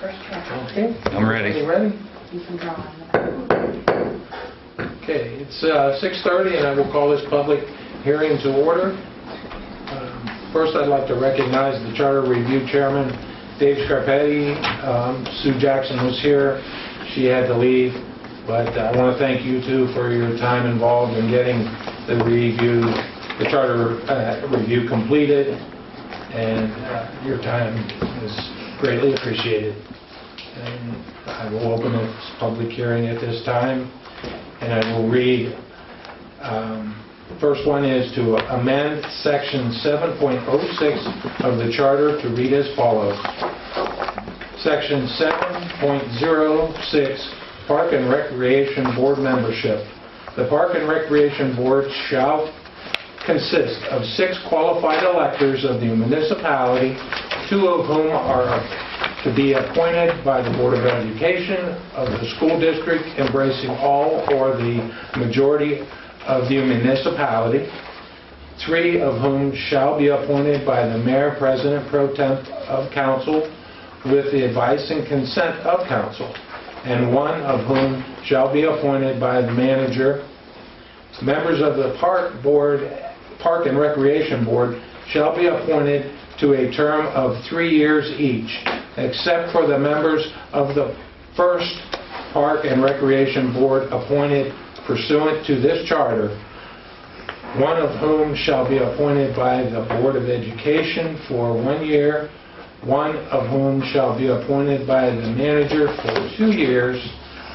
first draft. Okay. I'm ready. You ready? You can draw on the back. Okay, it's 6:30 and I will call this public hearing to order. First, I'd like to recognize the Charter Review Chairman, Dave Scarpetti. Sue Jackson was here. She had to leave, but I want to thank you two for your time involved in getting the Charter Review completed, and your time is greatly appreciated. And I will open this public hearing at this time, and I will read. First one is to amend Section 7.06 of the Charter to read as follows. Section 7.06, Park and Recreation Board Membership. The Park and Recreation Board shall consist of 6 qualified electors of the municipality, 2 of whom are to be appointed by the Board of Education of the school district embracing all or the majority of the municipality, 3 of whom shall be appointed by the Mayor, President Pro Tem of Council with the advice and consent of Council, and 1 of whom shall be appointed by the Manager. Members of the Park and Recreation Board shall be appointed to a term of 3 years each, except for the members of the first Park and Recreation Board appointed pursuant to this charter, 1 of whom shall be appointed by the Board of Education for 1 year, 1 of whom shall be appointed by the Manager for 2 years,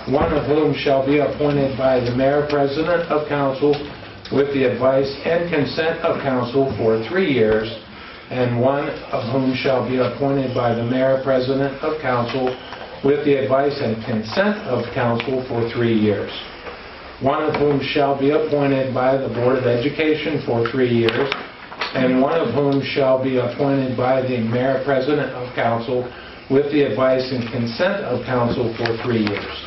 1 of whom shall be appointed by the Mayor, President of Council with the advice and consent of Council for 3 years, and 1 of whom shall be appointed by the Mayor, President of Council with the advice and consent of Council for 3 years. 1 of whom shall be appointed by the Board of Education for 3 years, and 1 of whom shall be appointed by the Mayor, President of Council with the advice and consent of Council for 3 years.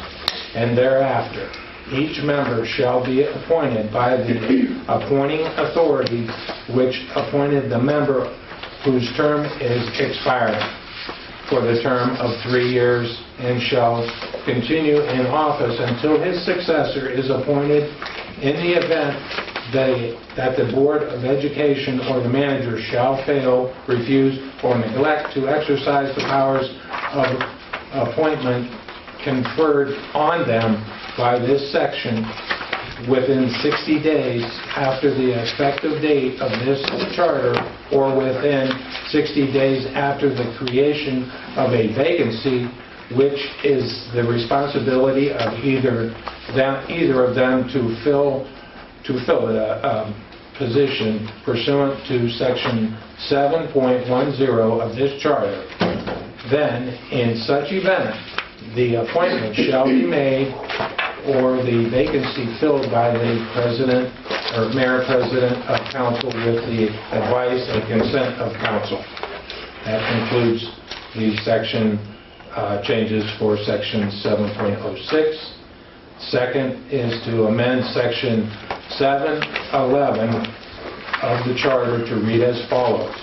And thereafter, each member shall be appointed by the appointing authority which appointed the member whose term is expiring for the term of 3 years and shall continue in office until his successor is appointed. In the event that the Board of Education or the Manager shall fail, refuse, or neglect to exercise the powers of appointment conferred on them by this section within 60 days after the effective date of this charter, or within 60 days after the creation of a vacancy, which is the responsibility of either of them to fill the position pursuant to Section 7.10 of this charter. Then, in such event, the appointment shall be made or the vacancy filled by the President or Mayor, President of Council with the advice and consent of Council. That concludes the section changes for Section 7.06. Second is to amend Section 7.11 of the Charter to read as follows.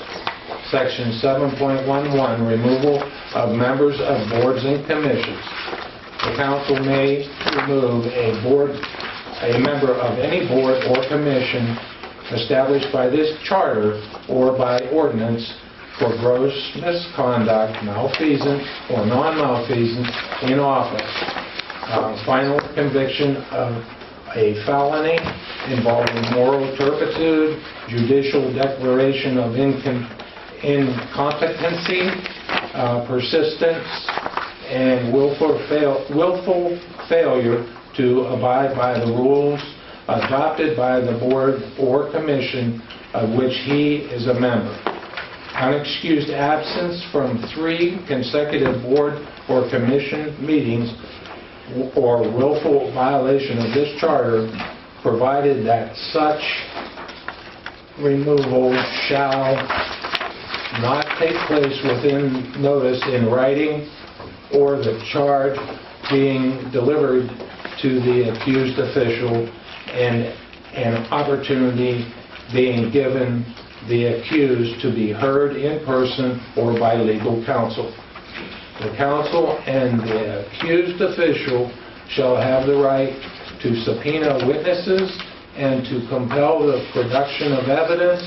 Section 7.11, removal of members of boards and commissions. The Council may remove a member of any board or commission established by this Charter or by ordinance for gross misconduct, malfeasance, or non-malfeasance in office. Final conviction of a felony involving moral turpitude, judicial declaration of incompetency, persistence, and willful failure to abide by the rules adopted by the board or commission of which he is a member. Unexcused absence from 3 consecutive board or commission meetings or willful violation of this charter, provided that such removal shall not take place within notice in writing or the charge being delivered to the accused official and an opportunity being given the accused to be heard in person or by legal counsel. The council and the accused official shall have the right to subpoena witnesses and to compel the production of evidence,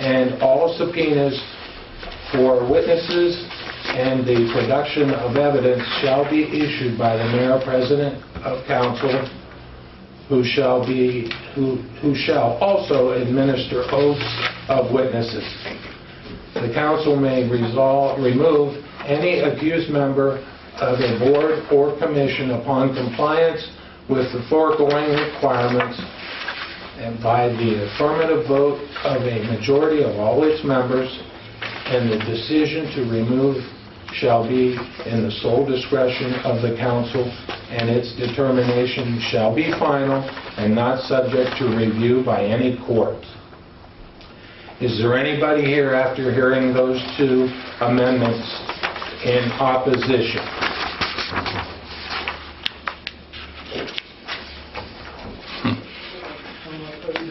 and all subpoenas for witnesses and the production of evidence shall be issued by the mayor president of council, who shall also administer oaths of witnesses. The council may remove any accused member of a board or commission upon compliance with the foregoing requirements and by the affirmative vote of a majority of all its members, and the decision to remove shall be in the sole discretion of the council, and its determination shall be final and not subject to review by any court. Is there anybody here after hearing those two amendments in opposition?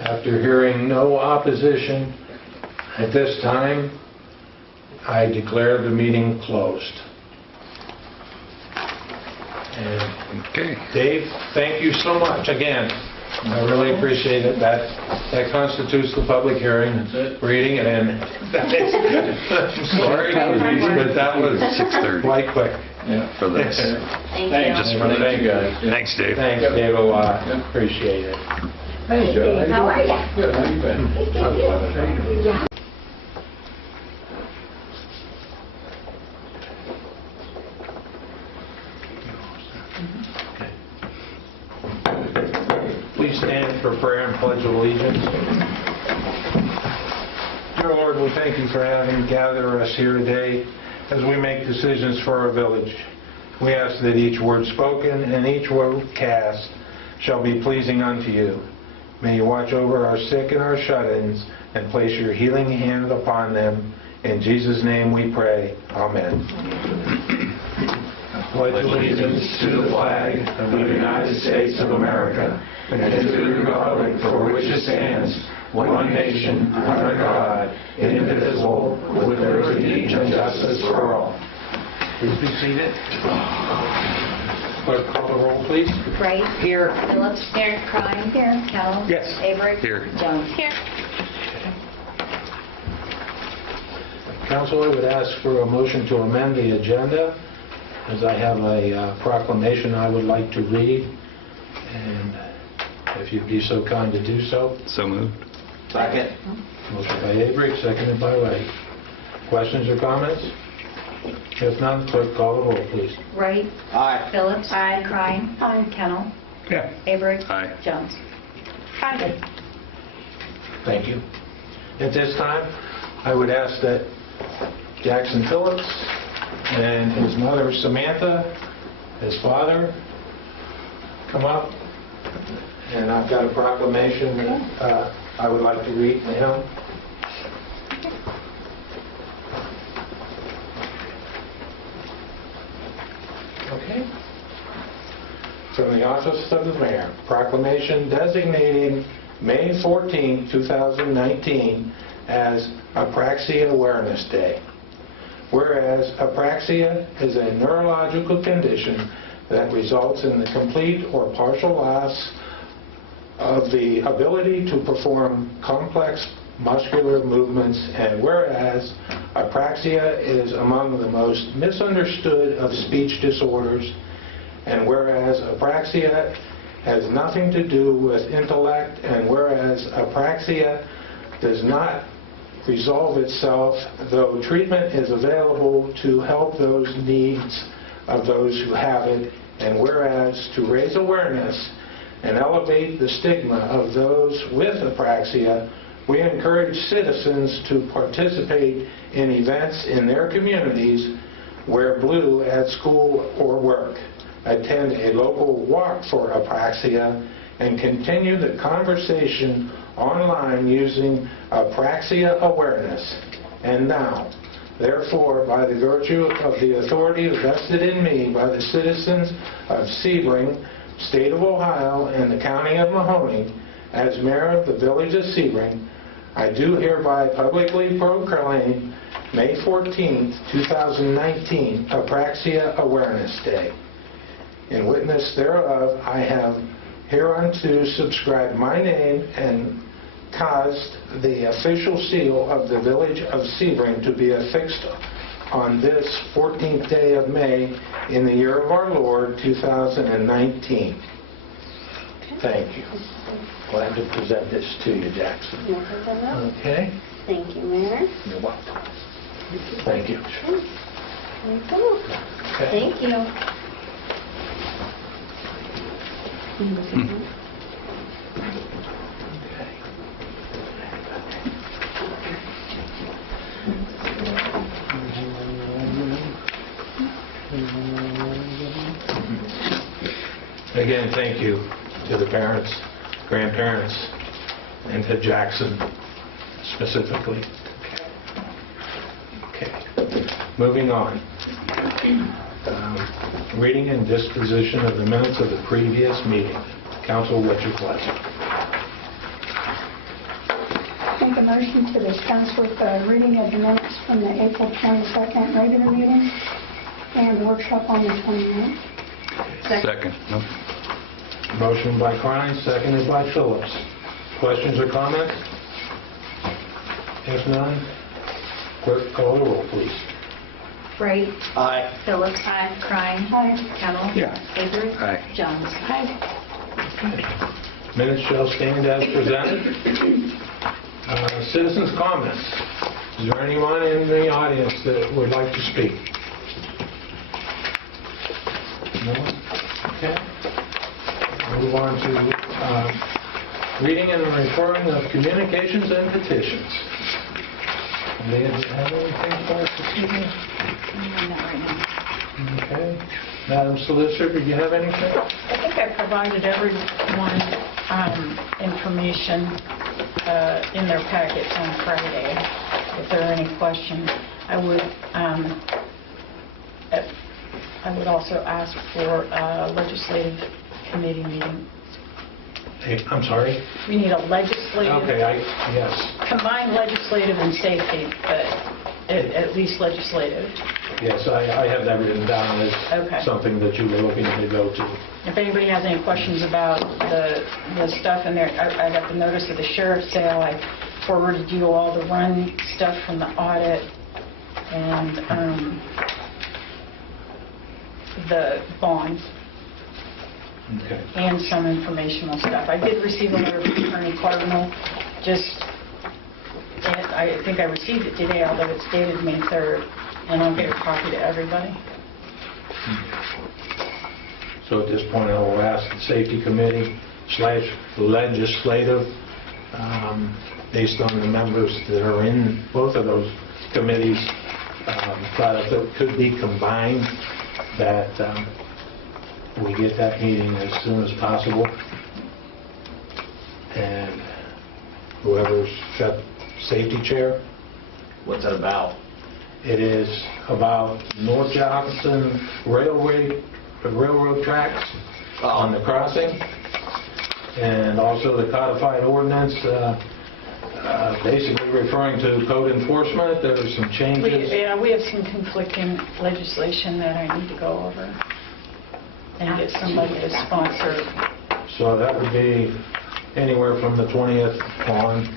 After hearing no opposition, at this time, I declare the meeting closed. And Okay. Dave, thank you so much again. I really appreciate it. That constitutes the public hearing. Reading it in. I'm sorry, but that was 6:30. quite quick. For this. Thank Just you. for Thank you, guys. Thanks, Dave. Thanks, Dave, a lot. Appreciate it. Hey, Joe. How are you? Good, how you been? Yeah. Please stand for prayer and pledge of allegiance. Dear Lord, we thank you for having gathered us here today as we make decisions for our village. We ask that each word spoken and each word cast shall be pleasing unto you. May you watch over our sick and our shut-ins and place your healing hand upon them. In Jesus' name we pray. Amen. I pledge allegiance to the flag of the United States of America and to the republic for which it stands, one nation, under God, indivisible, with liberty and justice for all. Please be seated. Clerk, call the roll, please. Wright. Here. Phillips. Here. Klein. Here. Kellogg. Yes. Avery. Here. Jones. Here. Council, I would ask for a motion to amend the agenda, as I have a proclamation I would like to read, and if you'd be so kind to do so. So moved. Second. Motion by Avery, seconded by Wright. Questions or comments? If none, clerk, call the roll, please. Wright. Aye. Phillips. Aye. Klein. Aye. Kellogg. Yeah. Avery. Aye. Jones. Aye. Thank you. At this time, I would ask that Jackson Phillips and his mother Samantha, his father, come up. And I've got a proclamation that I would like to read to him. Okay. From the office of the mayor, proclamation designating May 14, 2019 as Apraxia Awareness Day. Whereas apraxia is a neurological condition that results in the complete or partial loss of the ability to perform complex muscular movements, and whereas apraxia is among the most misunderstood of speech disorders, and whereas apraxia has nothing to do with intellect, and whereas apraxia does not resolve itself, though treatment is available to help those needs of those who have it, and whereas to raise awareness and elevate the stigma of those with apraxia, we encourage citizens to participate in events in their communities, wear blue at school or work, attend a local walk for apraxia, and continue the conversation online using apraxia awareness. And now, therefore, by the virtue of the authority vested in me by the citizens of Sebring, State of Ohio, and the County of Mahoning, as mayor of the village of Sebring, I do hereby publicly proclaim May 14th, 2019, Apraxia Awareness Day. In witness thereof, I have hereunto subscribed my name and caused the official seal of the Village of Sebring to be affixed on this 14th day of May in the year of our Lord, 2019. Thank you. Glad to present this to you, Jackson. No problem. Okay? Thank you, Mayor. You're welcome. Thank you. Thank you. Okay. Thank you. Again, thank you to the parents, grandparents, and to Jackson specifically. Okay. Moving on. Reading and disposition of the minutes of the previous meeting. Council, what's your pleasure? Make a motion to dispense with the reading of the minutes from the April 22nd regular meeting and workshop on the 29th. Second. No. Motion by Klein, seconded by Phillips. Questions or comments? If none, clerk call the roll, please. Bright. Aye. Phillips. Aye. Klein. Aye. Cannell. Yeah. Sebring. Aye. Jones. Minutes shall stand as presented. Citizens' comments. Is there anyone in the audience that would like to speak? No one? Okay. Move on to reading and referring of communications and petitions. Do you have anything for us this evening? Not right now. Okay. Madam Solicitor, do you have anything? I think I provided everyone information in their packets on Friday. If there are any questions, I would also ask for a legislative committee meeting. Hey, I'm sorry? We need a legislative, Okay, yes. combined legislative and safety, but at least legislative. Yes, I have that written down as Okay. something that you were looking to go to. If anybody has any questions about the stuff in there, I got the notice of the sheriff's sale. I forwarded you all the run stuff from the audit and the bond Okay. and some informational stuff. I did receive a letter from Attorney Cardinal. I think I received it today, although it's dated May 3rd, and I'll get a copy to everybody. So at this point, I will ask the Safety Committee / Legislative, based on the members that are in both of those committees, thought if it could be combined, that we get that meeting as soon as possible. And whoever's got safety chair, What's it about? it is about North Johnson railroad tracks on the crossing, and also the codified ordinance, basically referring to code enforcement. There's some changes. We have some conflicting legislation that I need to go over and get somebody to sponsor. So that would be anywhere from the 20th on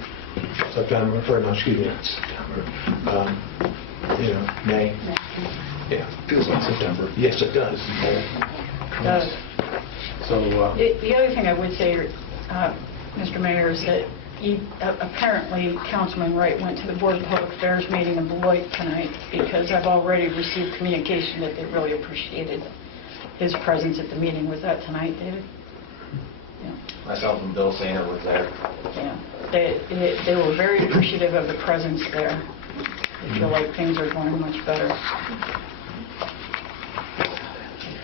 September, or no, excuse me, not September, May. Yeah. Feels like September. Yes, it does. So, The other thing I would say, Mr. Mayor, is that apparently Councilman Wright went to the Board of Public Affairs meeting in Beloit tonight, because I've already received communication that they really appreciated his presence at the meeting. Was that tonight, David? Yeah. Myself and Bill Sainer was there. Yeah. They were very appreciative of the presence there. I feel like things are going much better.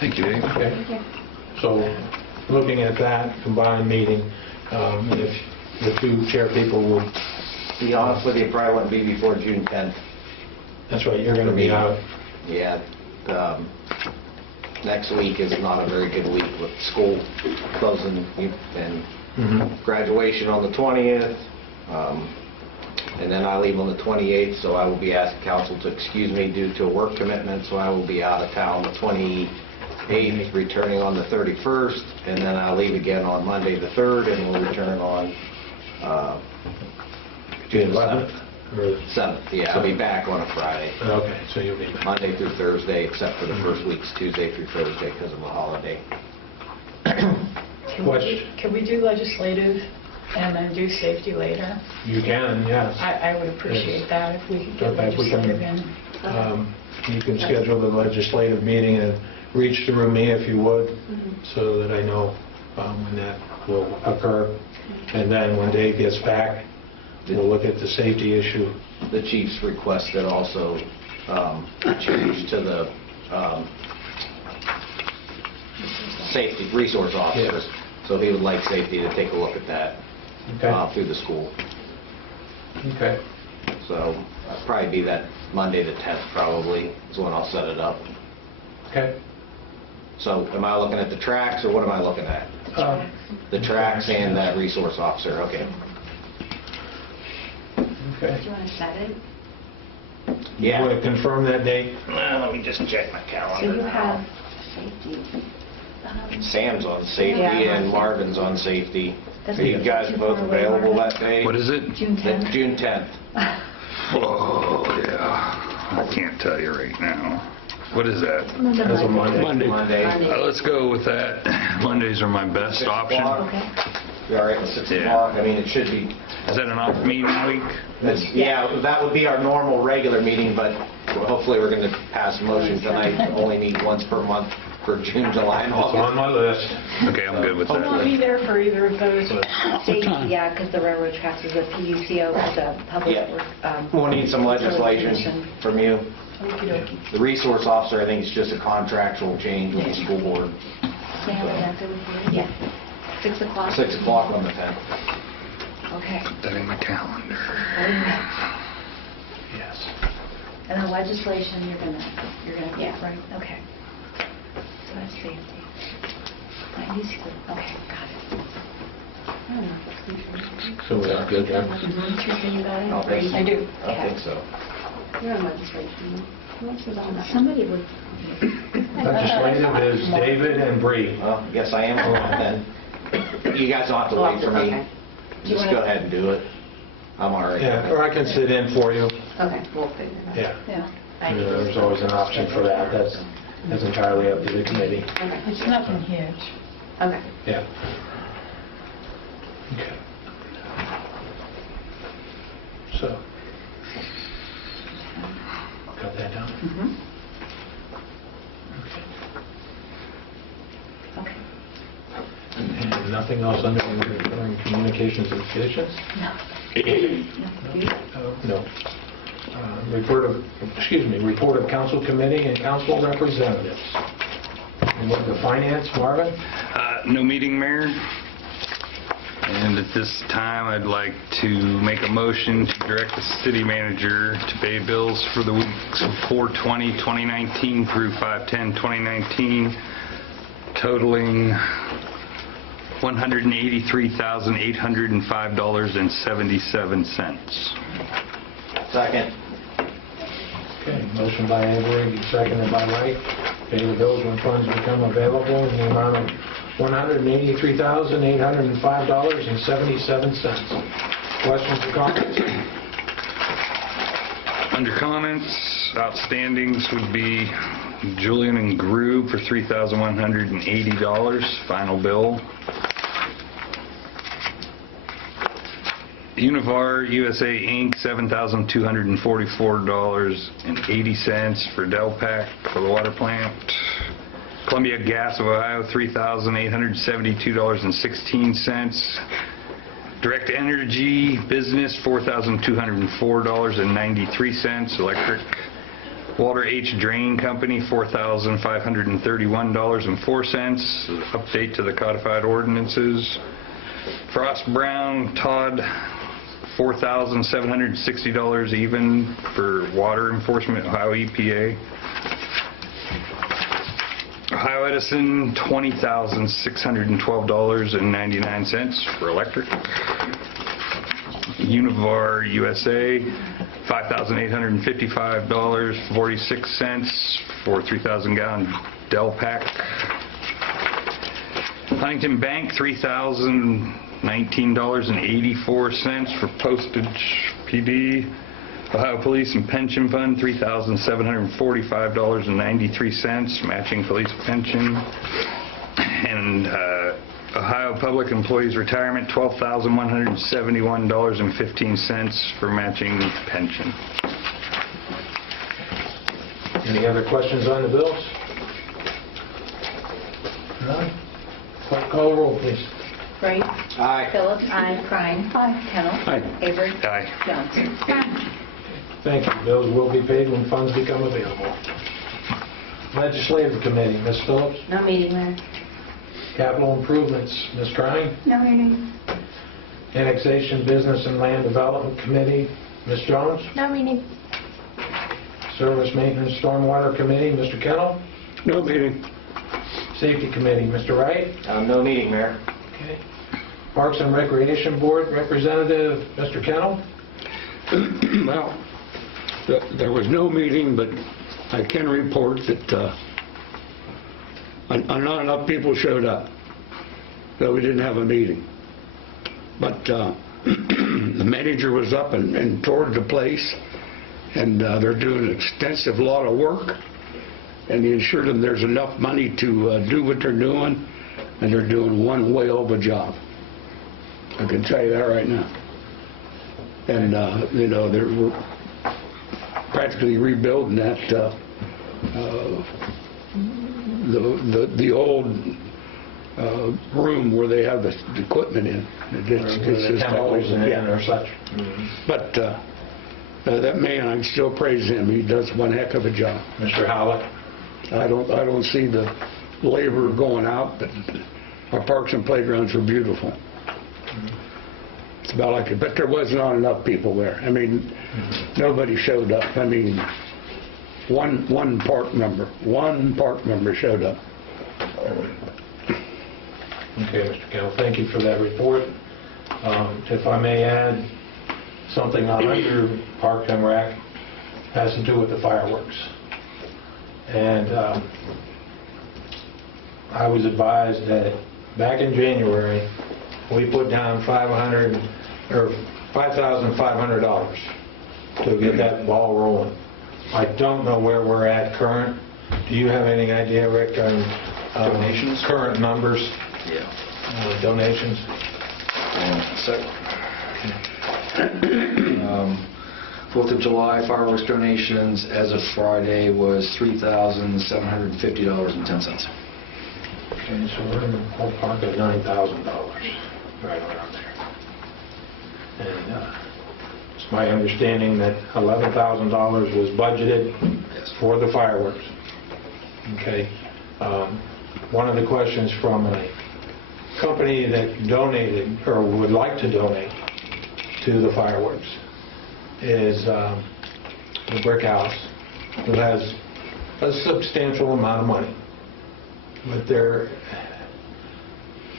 Thank you, Dave. okay. So, looking at that combined meeting, if the two chair people would, To be honest with you, it probably wouldn't be before June 10th. that's right, you're going to be out. Yeah. Next week is not a very good week with school closing and Mhm. graduation on the 20th. And then I leave on the 28th, so I will be asking council to excuse me due to a work commitment, so I will be out of town the 28th, returning on the 31st, and then I'll leave again on Monday the 3rd, and we'll return on June 7th. 7th, yeah, I'll be back on a Friday. Okay, so you'll be back. Monday through Thursday, except for the first week's Tuesday through Thursday because of a holiday. Can we do legislative and then do safety later? You can, yes. I would appreciate that if we could get Okay, we can- legislative in. You can schedule the legislative meeting and reach through me if you would, so that I know when that will occur. And then when Dave gets back, we'll look at the safety issue. The chief's requested also change to the safety resource officers. So he would like safety to take a look at that Okay. through the school. Okay. So it'll probably be that Monday the 10th probably is when I'll set it up. Okay. So am I looking at the tracks or what am I looking at? The tracks and that resource officer, okay. Okay. Do you want to set it? You want to confirm that date? Let me just check my So calendar. you have safety. Sam's on safety Yeah. and Marvin's on safety. That's Are you guys too both far away, available Marvin. that day? What is it? June 10th. June 10th. Oh, yeah. I can't tell you right now. What is that? That's a Monday. Monday. Let's go with that. Mondays are my best 6 option. o'clock? Okay. You all right with 6 Yeah. o'clock? I mean, it should be, Is that an off meeting week? yeah, that would be our normal, regular meeting, but hopefully we're going to pass a motion tonight to only meet once per month for June, July, and It's on August. my list. Okay, I'm good with You want that. me there for either of those? Safety, yeah, because the railroad tracks is a PUCO, it's a public Yeah. work. We'll need some legislation from you. Okey-dokey. The resource officer, I think it's just a contractual change with the school board. Sam, is that good with you? Yeah. 6 o'clock? 6 o'clock on the 10th. Okay. Put that in my calendar. Yes. And the legislation, you're gonna get, Yeah. right? Okay. So that's safety. Okay, got it. So we're good there? Teresa, you got it? I think so. I do. I think so. You're on legislation. Who else is on that? Somebody would. Legislative is David and Bree. Well, I guess I am on then. You guys don't have to wait for me. Okay. Just go ahead and do it. I'm all right. Yeah, or I can sit in for you. Okay, we'll figure it out. Yeah. I You know, there's always an option for that. That's entirely up to the committee. Okay. It's nothing huge. Okay. Yeah. Okay. So, got that down? Mhm. Okay. And nothing else under during communications and petitions? No. No. Report of council committee and council representatives. And what, the finance, Marvin? No meeting, Mayor. And at this time, I'd like to make a motion to direct the city manager to pay bills for the weeks of 4/20/2019 through 5/10/2019, totaling $183,805.77. Second. Okay, motion by Avery, seconded by Wright. Pay the bills when funds become available in the amount of $183,805.77. Questions or comments? Under comments, outstandings would be Julian and Groove for $3,180, final bill. Univar USA Inc., $7,244.80 for Delpac for the water plant. Columbia Gas of Ohio, $3,872.16. Direct Energy Business, $4,204.93. Electric Walter H. Drain Company, $4,531.04. Update to the codified ordinances. Frost Brown Todd, $4,760 even for water enforcement, Ohio EPA. Ohio Edison, $20,612.99 for electric. Univar USA, $5,855.46 for 3,000-gallon Delpac. Huntington Bank, $3,019.84 for postage PD. Ohio Police and Pension Fund, $3,745.93, matching police pension. And Ohio Public Employees Retirement, $12,171.15 for matching pension. Any other questions on the bills? None? Clerk, call the roll, please. Wright? Aye. Phillips? Aye. Klein? Aye. Kennel? Aye. Avery? Aye. Johnson? Thank you. Bills will be paid when funds become available. Legislative Committee, Ms. Phillips. No meeting, Mayor. Capital Improvements, Ms. Klein. No meeting. Annexation, Business and Land Development Committee, Ms. Jones. No meeting. Service Maintenance Stormwater Committee, Mr. Kennel. No meeting. Safety Committee, Mr. Wright. No meeting, Mayor. Okay. Parks and Recreation Board Representative, Mr. Kennel. Well, there was no meeting, but I can report that not enough people showed up, so we didn't have a meeting. But the manager was up and toured the place, and they're doing an extensive lot of work, and he assured them there's enough money to do what they're doing, and they're doing one whale of a job. I can tell you that right now. And they're practically rebuilding that the old room where they have the equipment in. It's just all or such. But that man, I still praise him. He does one heck of a job. Mr. Howlett. I don't see the labor going out, but our parks and playgrounds are beautiful. It's about like it, but there was not enough people there. I mean, nobody showed up. I mean, one park member showed up. Okay, Mr. Kennel, thank you for that report. If I may add something on under Park and Rec, has to do with the fireworks. And I was advised that back in January, we put down $5,500 to get that ball rolling. I don't know where we're at current. Do you have any idea, Rick, on Donations? Current numbers? Yeah. Donations? Fourth of July fireworks donations as of Friday was $3,750.10. Okay, so we're in the ballpark of $9,000, right around there. And it's my understanding that $11,000 was budgeted for the fireworks. Okay. One of the questions from a company that donated or would like to donate to the fireworks is the Brick House, who has a substantial amount of money. But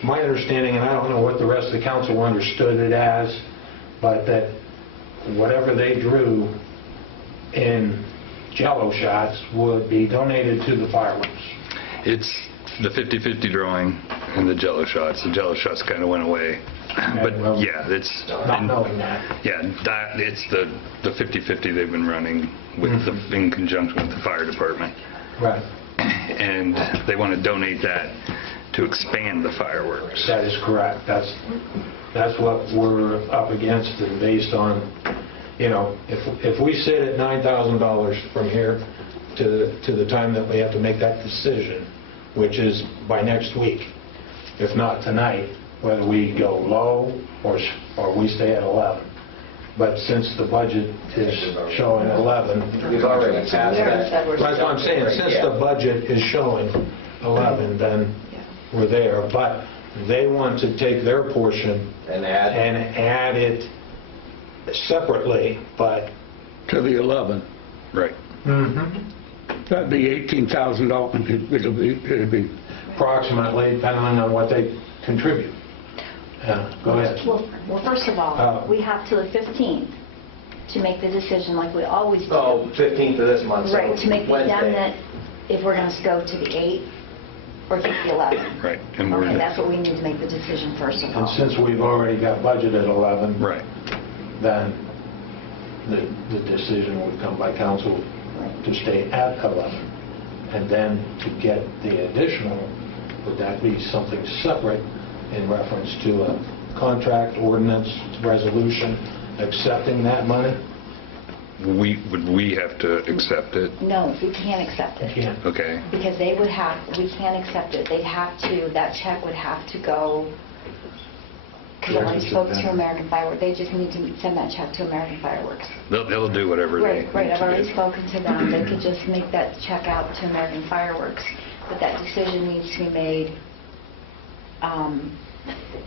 my understanding, and I don't know what the rest of the council understood it as, but that whatever they drew in Jello shots would be donated to the fireworks. It's the 50-50 drawing and the Jello shots. The Jello shots kind of went away. But well, yeah, it's not knowing that. Yeah, it's the 50-50 they've been running with in conjunction with the fire department. Right. And they want to donate that to expand the fireworks. That is correct. That's what we're up against, and based on, if we sit at $9,000 from here to the time that we have to make that decision, which is by next week, if not tonight, whether we go low or we stay at 11. But since the budget is showing 11, We've already passed that. that's what I'm saying. Since the budget is showing 11, then we're there. But they want to take their portion And add it separately, but To the 11. Right. That'd be $18,000. It'd be approximately, depending on what they contribute. Go ahead. Well, first of all, we have till the 15th to make the decision like we always do. Oh, 15th of this month, so Right, to make the Wednesday. definite if we're going to go to the 8th or keep the 11th. Right. And Okay, we're, that's what we need to make the decision first of And all. since we've already got budgeted 11, right. then the decision would come by council to stay at 11. And then to get the additional, would that be something separate in reference to a contract, ordinance, resolution, accepting that money? Would we have to accept it? No, we can't accept it. Can't. Okay. Because they would have, we can't accept it. They'd have to, that check would have to go, because I already spoke to American Fireworks. They just need to send that check to American Fireworks. They'll do whatever they Right, need I've to already do. spoken to them. They could just make that check out to American Fireworks. But that decision needs to be made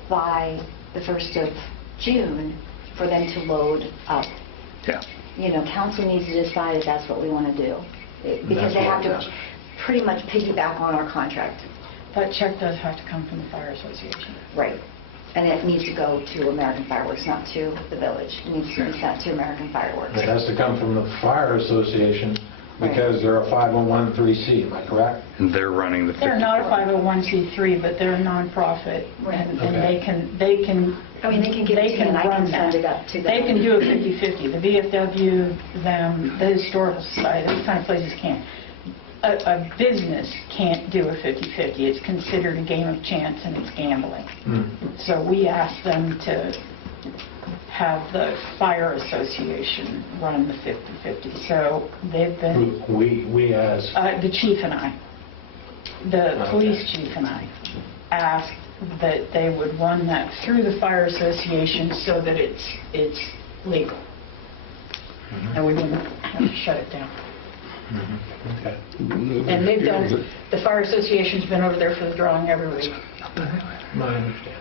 by the 1st of June for them to load up. Yeah. You know, council needs to decide if that's what we want to do. Because they have to pretty much piggyback on our contract. That check does have to come from the Fire Association. Right. And it needs to go to American Fireworks, not to the village. It needs to be sent to American Fireworks. It has to come from the Fire Association because they're a 501(c), am I correct? And they're running the 50. They're not a 501c3, but they're a nonprofit, Right. and Okay. they can. I mean, they can give it to me and I run can send that. it up to them. They can do a 50/50. The VFW, them, the Historical Society, those kind of places can't. A business can't do a 50/50. It's considered a game of chance and it's gambling. So we asked them to have the Fire Association run the 50/50. So they've been, We as, the chief and I, the Okay. police chief and I, asked that they would run that through the Fire Association so that it's legal. And we didn't have to shut it down. okay. And they've done, the Fire Association's been over there for the drawing every week. I understand.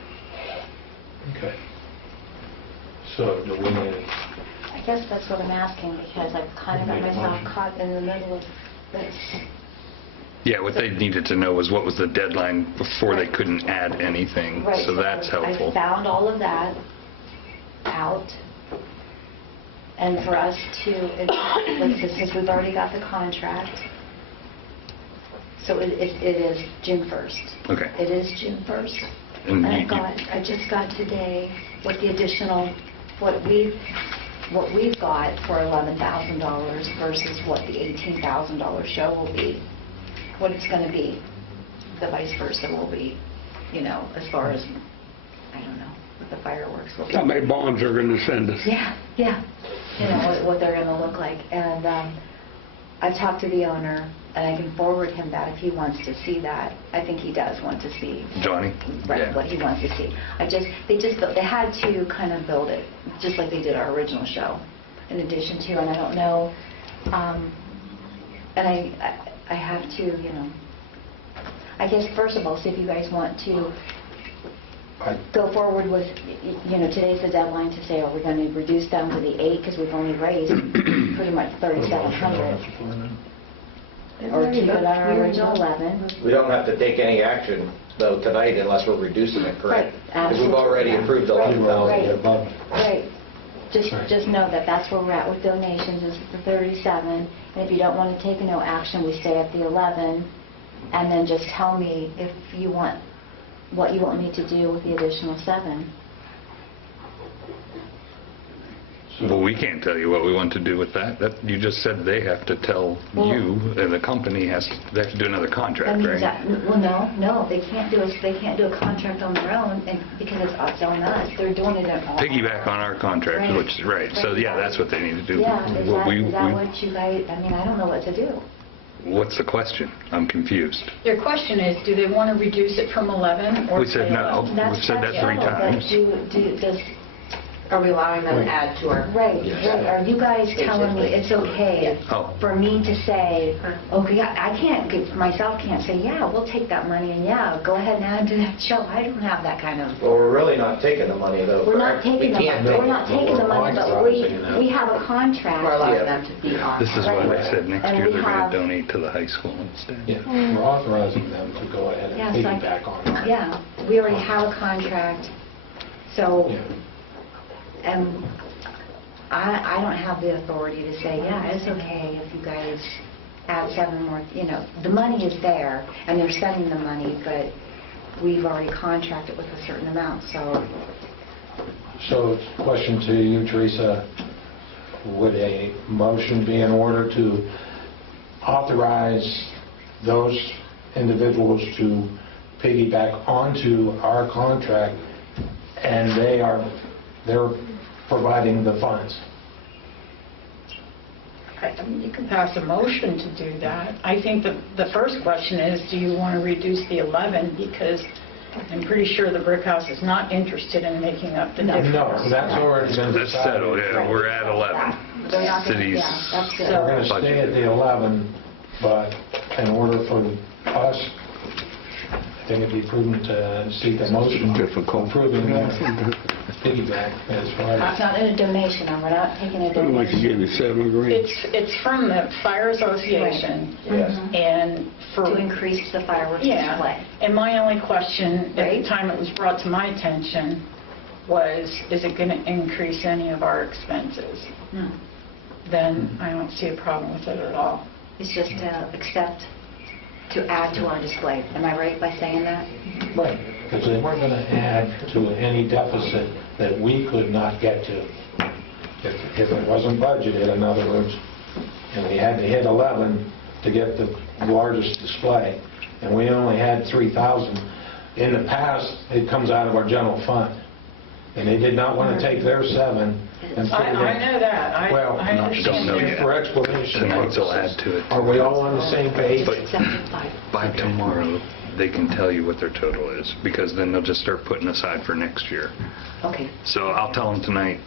Okay. So do we need, I guess that's what I'm asking, because I've kind of got myself caught in the middle of this. Yeah, what they needed to know was what was the deadline before they couldn't add anything. Right, So that's helpful. I found all of that out. And for us to, since we've already got the contract, so it is June 1st. Okay. It is June 1st. And And you- I just got today what the additional, what we've got for $11,000 versus what the $18,000 show will be, what it's going to be. The vice versa will be, you know, as far as, I don't know, what the fireworks will be. How many bonds are going to send us? Yeah. You know, what they're going to look like. And I talked to the owner, and I can forward him that if he wants to see that. I think he does want to see. Johnny? Right, Yeah. what he wants to see. They had to kind of build it, just like they did our original show, in addition to, and I don't know, and I have to, you know, I guess first of all, see if you guys want to go forward with, you know, today's the deadline to say, are we going to reduce down to the 8 because we've only raised pretty much 3,700, or keep it on our original 11. We don't have to take any action, though, tonight unless we're reducing it, correct? Right, Because we've already approved Right, 11,000. right. Right. Just know that that's where we're at with donations, is the 37. And if you don't want to take no action, we stay at the 11. And then just tell me if you want, what you want me to do with the additional 7. Well, we can't tell you what we want to do with that. You just said they have to tell you, and the company they have to do another That contract, means right? well, no, they can't do a contract on their own, and because it's on us. They're doing it on. Piggyback on our contract, Right. which is right. So yeah, that's what they need to do. Yeah, is Well, that what you guys? I mean, I don't know what to do. What's the question? I'm confused. Their question is, do they want to reduce it from 11 or We said stay no. 11? We've said that 3 no, times. Does Are we allowing them to add to our... Right, right. Are you guys telling me it's okay Oh. for me to say, okay, I can't, myself can't say, yeah, we'll take that money and yeah, go ahead and add to that show. I don't have that kind of, Well, we're really not taking the money, though, we're not correct? taking the We can't money, take we're not it. taking the money, but we have a We're contract. allowing Yeah. them to be on. This is why they said next And year we they're going have- to donate to the high school instead. yeah, we're authorizing them to go ahead and Yeah, so piggyback on that. Yeah, we already have a contract So, Yeah. I don't have the authority to say, yeah, it's okay if you guys add 7 more, the money is there, and they're spending the money, but we've already contracted with a certain amount, so. So, question to you, Teresa, would a motion be in order to authorize those individuals to piggyback onto our contract, and they're providing the funds? I mean, you can pass a motion to do that. I think the first question is, do you want to reduce the 11? Because I'm pretty sure the brick house is not interested in making up the difference. No, that's already been That's decided. settled, yeah, we're at 11. They're not gonna- Cities. yeah, that's good. We're going to stay at the 11, but in order for us, I think it'd be prudent to seek a motion Difficult. approving the piggyback as far It's as... not in a donation, and we're not taking a I'd like to donation. give you $7,000. It's from the fire association, Yes. and for... To increase the fireworks Yeah, display. and my only question, at Right. the time it was brought to my attention, was, is it going to increase any of our expenses? No, Then I don't see a problem with it at all. it's just to add to our display. Am I right by saying that? Right, because they weren't going to add to any deficit that we could not get to. If it wasn't budgeted, in other words, and we had to hit 11 to get the largest display, and we only had 3,000. In the past, it comes out of our general fund, and they did not want to take their 7 and put it in. I know that. Well, I understand don't know that. yet. For explanation Tonight they'll purposes. add to it. Are we all on the same page? Except for 5. By tomorrow, they can tell you what their total is, because then they'll just start putting aside for next year. Okay, So I'll tell them tonight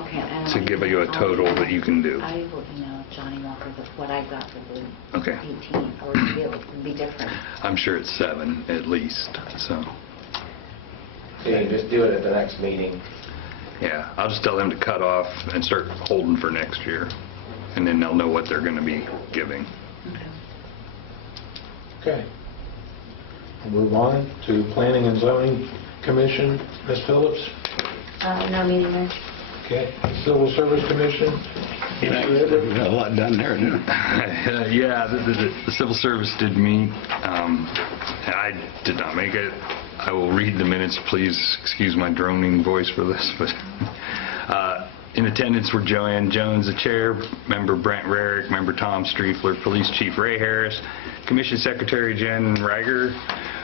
okay. and to I'll give you a email- total that you can do. I will email Johnny Walker what I've got for the Okay. 18, or it would be different. I'm sure it's 7 at least, so, Yeah, just do it at the next meeting. yeah. I'll just tell them to cut off and start holding for next year, and then they'll know what they're going to be giving. Okay. Okay. We'll move on to Planning and Zoning Commission. Ms. Phillips? No meeting there. Okay. Civil Service Commission? We got a lot done there, didn't we? Yeah, the civil service did meet. I did not make it. I will read the minutes. Please excuse my droning voice for this. But in attendance were Joanne Jones, the chair, member Brent Rarick, member Tom Striefler, Police Chief Ray Harris. Commission Secretary Jen Reiger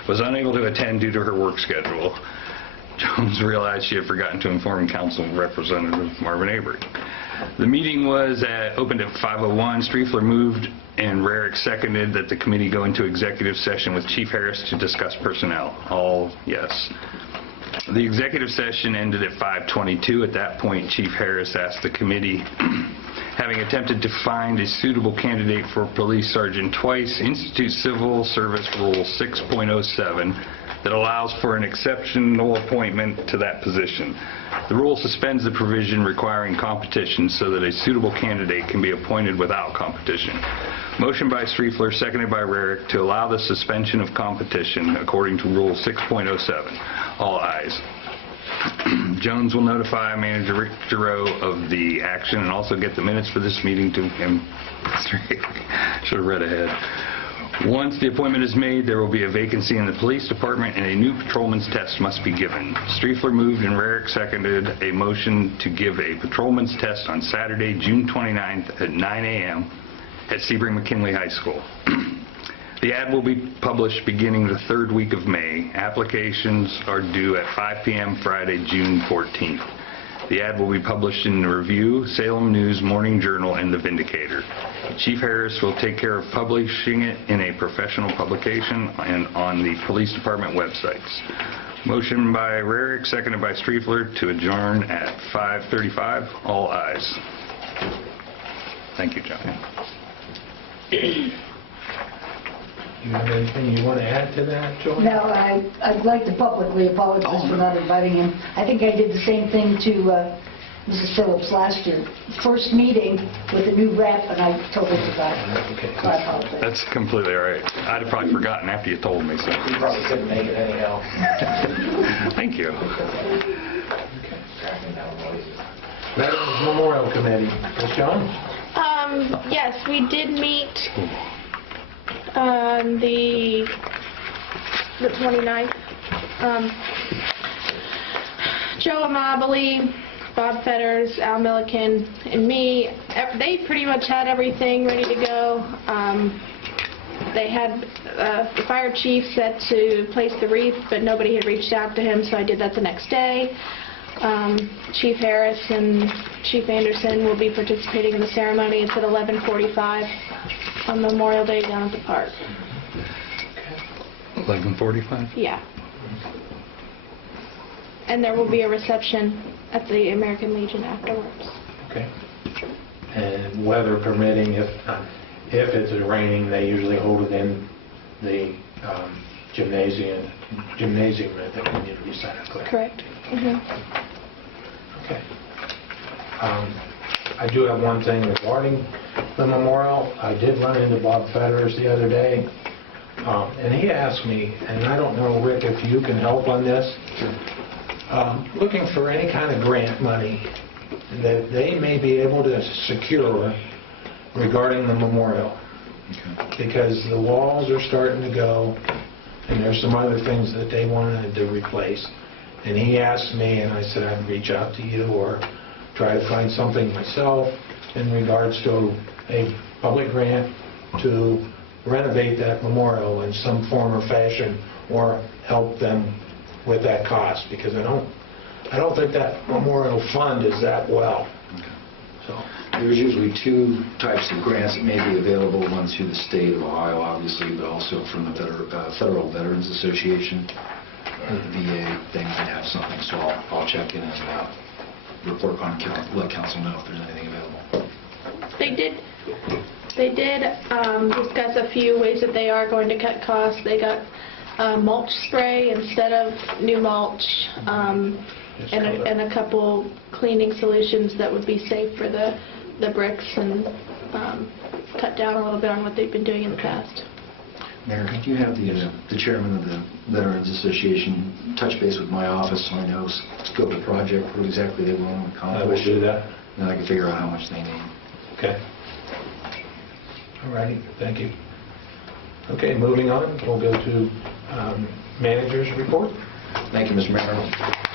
was unable to attend due to her work schedule. Jones realized she had forgotten to inform Council Representative Marvin Avery. The meeting was opened at 5:01. Striefler moved and Rarick seconded that the committee go into executive session with Chief Harris to discuss personnel. All yes. The executive session ended at 5:22. At that point, Chief Harris asked the committee, having attempted to find a suitable candidate for police sergeant twice, institute Civil Service Rule 6.07 that allows for an exceptional appointment to that position. The rule suspends the provision requiring competition so that a suitable candidate can be appointed without competition. Motion by Striefler, seconded by Rarick, to allow the suspension of competition according to Rule 6.07. All ayes. Jones will notify Manager Rick Giroux of the action and also get the minutes for this meeting to him. Should have read ahead. Once the appointment is made, there will be a vacancy in the police department and a new patrolman's test must be given. Striefler moved and Rarick seconded a motion to give a patrolman's test on Saturday, June 29th at 9 a.m. at Sebring McKinley High School. The ad will be published beginning the 3rd week of May. Applications are due at 5 p.m. Friday, June 14th. The ad will be published in the Review, Salem News, Morning Journal, and The Vindicator. Chief Harris will take care of publishing it in a professional publication and on the police department websites. Motion by Rarick, seconded by Striefler to adjourn at 5:35. All ayes. Thank you, John. You have anything you want to add to that, Joy? No, I'd like to publicly apologize for not inviting him. I think I did the same thing to Mrs. Phillips last year. First meeting with a new rep, and I totally forgot. Okay. So I apologize. That's completely all right. I'd have probably forgotten after you told me so. You probably couldn't make it anyhow. Thank you. Veterans Memorial Committee, Ms. Jones? Yes, we did meet on the 29th. Joe Amabile, Bob Fetters, Al Milliken, and me, they pretty much had everything ready to go. They had the fire chief set to place the wreath, but nobody had reached out to him, so I did that the next day. Chief Harris and Chief Anderson will be participating in the ceremony. It's at 11:45 on Memorial Day down at the park. 11:45? Yeah. And there will be a reception at the American Legion afterwards. Okay. And weather permitting, if it's raining, they usually hold it in the gymnasium at the community center, correct? Correct. Mm-hmm. Okay. I do have one thing regarding the memorial. I did run into Bob Fetters the other day, and he asked me, and I don't know, Rick, if you can help on this, looking for any kind of grant money that they may be able to secure regarding the memorial. Okay. Because the walls are starting to go, and there's some other things that they wanted to replace. And he asked me, and I said I'd reach out to you or try to find something myself in regards to a public grant to renovate that memorial in some form or fashion, or help them with that cost, because I don't think that memorial fund is that well. So there's usually two types of grants that may be available, one through the state of Ohio, obviously, but also from the Federal Veterans Association. VA, they might have something, so I'll check in and report on, let council know if there's anything available. They did discuss a few ways that they are going to cut costs. They got mulch spray instead of new mulch, and a couple cleaning solutions that would be safe for the bricks and cut down a little bit on what they've been doing in the past. Mayor, could you have the chairman of the Veterans Association touch base with my office so I know scope of project, what exactly they want to accomplish? I will do that. And I can figure out how much they need. Okay. All righty. Thank you. Okay, moving on. We'll go to manager's report. Thank you, Mr. Mayor.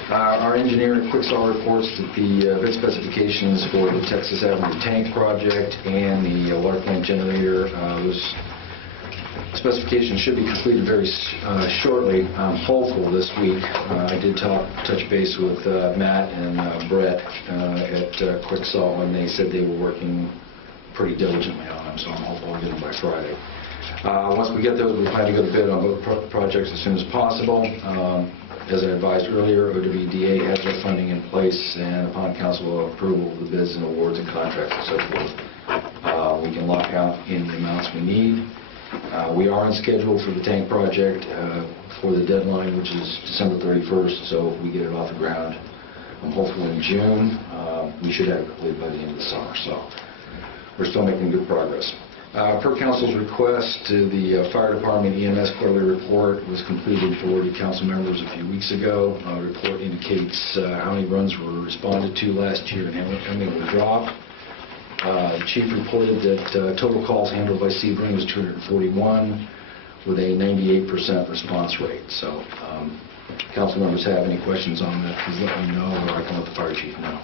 Our engineer at Quicksall reports that the bid specifications for the Texas Avenue Tank project and the water plant generator, those specifications should be completed very shortly. I'm hopeful this week. I did touch base with Matt and Brett at Quicksall, and they said they were working pretty diligently on them, so I'm hopeful I'll get them by Friday. Once we get those, we plan to go to bid on both projects as soon as possible. As I advised earlier, OWDA has their funding in place, and upon council approval of the bids and awards and contracts and so forth, we can lock out any amounts we need. We are on schedule for the tank project for the deadline, which is December 31st, so if we get it off the ground, I'm hopeful in June. We should have it completed by the end of the summer, so we're still making good progress. Per council's request, the fire department EMS quarterly report was completed for the council members a few weeks ago. The report indicates how many runs were responded to last year and how many were dropped. The chief reported that total calls handled by Sebring was 241 with a 98% response rate. So council members have any questions on that, please let me know, or I can let the fire chief know.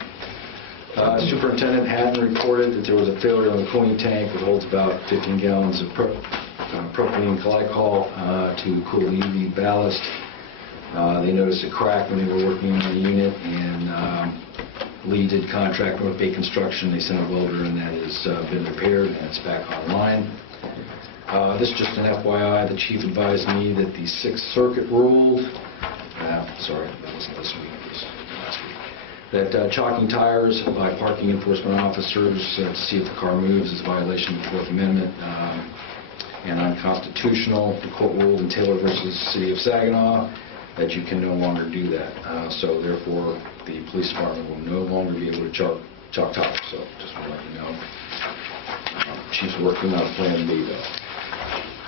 Superintendent Haddon reported that there was a failure on the cooling tank that holds about 15 gallons of propylene glycol to cool UV ballast. They noticed a crack when they were working on the unit, and Lee did contract North Bay Construction. They sent a welder, and that has been repaired, and it's back online. This is just an FYI. The chief advised me that the Sixth Circuit ruled, sorry, that wasn't this week, it was last week, that chalking tires by parking enforcement officers to see if the car moves is a violation of the Fourth Amendment and unconstitutional. The court ruled in Taylor versus City of Saginaw that you can no longer do that. So therefore, the police department will no longer be able to chalk tires. So just want to let you know. Chief's working on Plan B, though.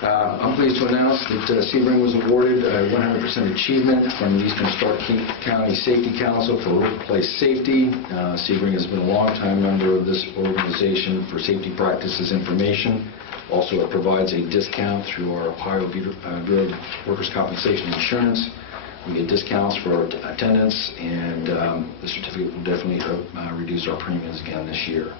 I'm pleased to announce that Sebring was awarded a 100% achievement from the Eastern Stark County Safety Council for workplace safety. Sebring has been a longtime member of this organization for safety practices information. Also, it provides a discount through our Ohio Bureau of Workers' Compensation Insurance. We get discounts for our attendance, and the certificate will definitely help reduce our premiums again this year.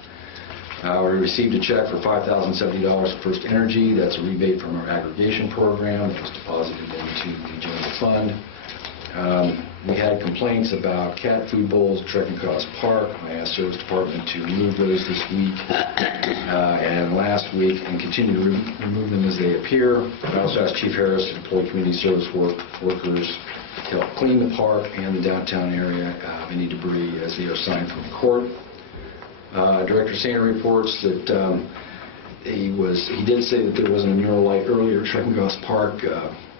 We received a check for $5,070 for First Energy. That's a rebate from our aggregation program that was deposited into the general fund. We had complaints about cat food bowls at Trekking Cross Park. I asked Service Department to remove those this week and last week and continue to remove them as they appear. I also asked Chief Harris to deploy community service workers to help clean the park and the downtown area of any debris as they are signed from the court. Director Sainer reports that he did say that there wasn't a mural light earlier at Trekking Cross Park.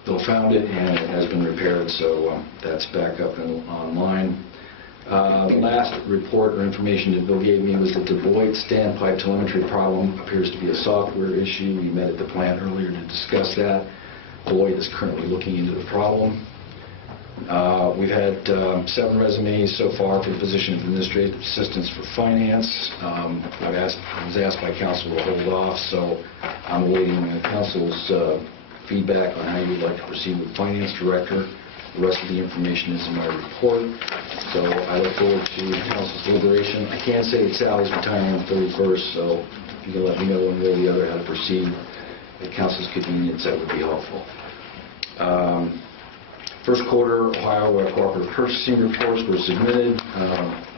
Bill found it and it has been repaired, so that's back up and online. The last report or information that Bill gave me was that the Beloit standpipe telemetry problem appears to be a software issue. We met at the plant earlier to discuss that. Beloit is currently looking into the problem. We've had 7 resumes so far for the position of administrative assistants for finance. I was asked by council to hold off, so I'm awaiting council's feedback on how you would like to proceed with finance director. The rest of the information is in my report, so I look forward to council's deliberation. I can say that Sally's retiring on the 31st, so if you can let me know one way or the other how to proceed at council's convenience, that would be helpful. First quarter Ohio cooperative purchasing reports were submitted.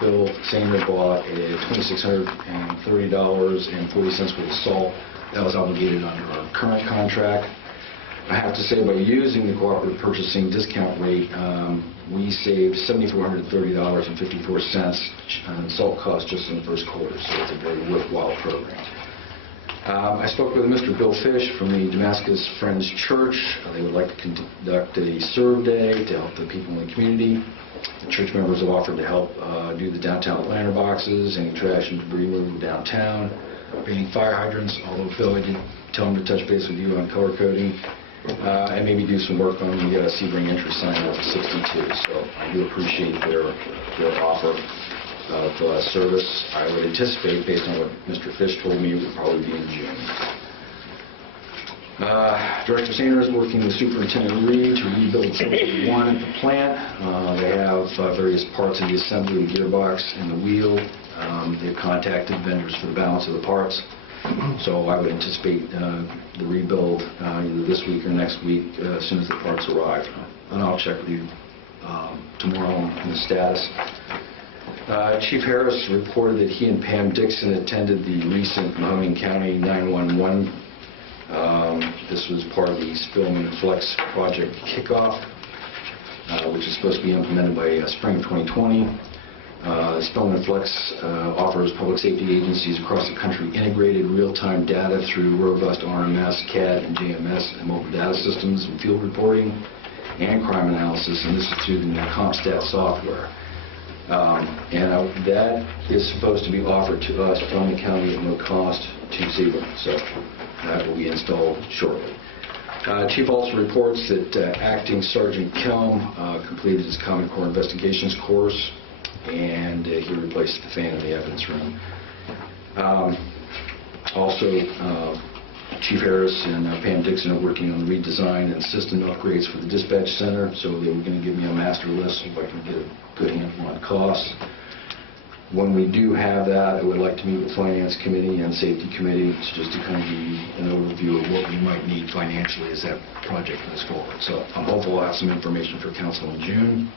Bill Sainer bought a $2,630.40 worth of salt that was obligated under our current contract. I have to say, by using the cooperative purchasing discount rate, we saved $7,430.54 on salt costs just in the first quarter, so it's a very worthwhile program. I spoke with Mr. Bill Fish from the Damascus Friends Church. They would like to conduct a serve day to help the people in the community. The church members have offered to help do the downtown lantern boxes, any trash and debris removal downtown, painting fire hydrants, although Bill, I did tell him to touch base with you on color coding, and maybe do some work on the Sebring entry sign at 62. So I do appreciate their offer of service. I would anticipate, based on what Mr. Fish told me, it would probably be in June. Director Sainer is working with Superintendent Reed to rebuild Assembly 1 at the plant. They have various parts of the assembly, the gearbox and the wheel. They've contacted vendors for the balance of the parts. So I would anticipate the rebuild either this week or next week as soon as the parts arrive. And I'll check with you tomorrow on the status. Chief Harris reported that he and Pam Dixon attended the recent Mahoning County 911. This was part of the Film and Flex project kickoff, which is supposed to be implemented by spring of 2020. Film and Flex offers public safety agencies across the country integrated real-time data through robust RMS, CAD, and JMS and mobile data systems and field reporting and crime analysis, and this is through the CompStat software. That is supposed to be offered to us from the county at no cost to Sebring, so that will be installed shortly. Chief also reports that Acting Sergeant Kelm completed his Common Core Investigations course, and he replaced the fan in the evidence room. Also, Chief Harris and Pam Dixon are working on the redesign and system upgrades for the dispatch center, so they were going to give me a master list so I can get a good handle on costs. When we do have that, I would like to meet with Finance Committee and Safety Committee just to kind of give you an overview of what we might need financially as that project moves forward. So I'm hopeful I'll have some information for Council in June.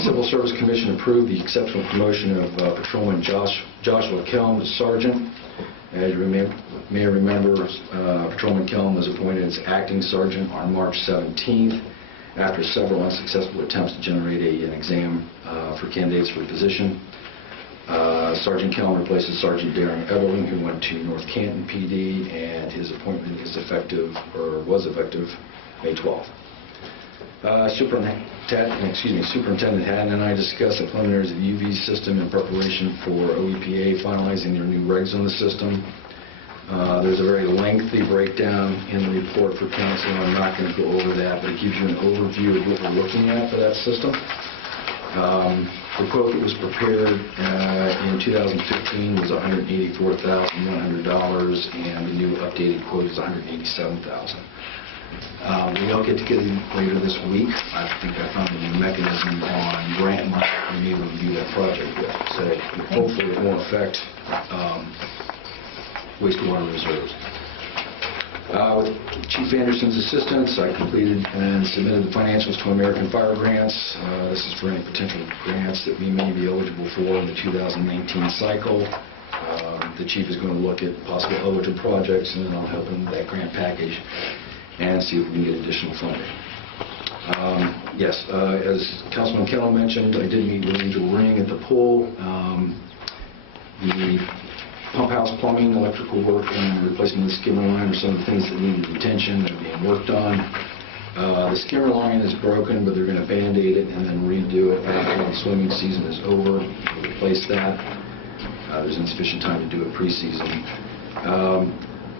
Civil Service Commission approved the exceptional promotion of Patrolman Joshua Kelm to Sergeant. As you may remember, Patrolman Kelm was appointed as Acting Sergeant on March 17th after several unsuccessful attempts to generate an exam for candidates for the position. Sergeant Kelm replaces Sergeant Darren Eberling, who went to North Canton PD, and his appointment is effective, or was effective, May 12th. Superintendent Haddon and I discussed the preliminaries of the UV system in preparation for OEPA finalizing their new regs on the system. There's a very lengthy breakdown in the report for council. I'm not going to go over that, but it gives you an overview of what we're looking at for that system. The quote that was prepared in 2015 was $184,100, and the new updated quote is $187,000. We all get together later this week. I think I found a new mechanism on grant money to be able to do that project with. So hopefully it won't affect wastewater reserves. With Chief Anderson's assistance, I completed and submitted the financials to American Fire Grants. This is for any potential grants that we may be eligible for in the 2019 cycle. The Chief is going to look at possible eligible projects, and then I'll help him with that grant package and see if we can get additional funding. Yes, as Councilman Kellogg mentioned, I did meet with Angel Ring at the pool. The pump house plumbing, electrical work, and replacement of the skimmer line are some of the things that need attention that are being worked on. The skimmer line is broken, but they're going to Band-Aid it and then redo it after the swimming season is over. We'll replace that. There's insufficient time to do it pre-season.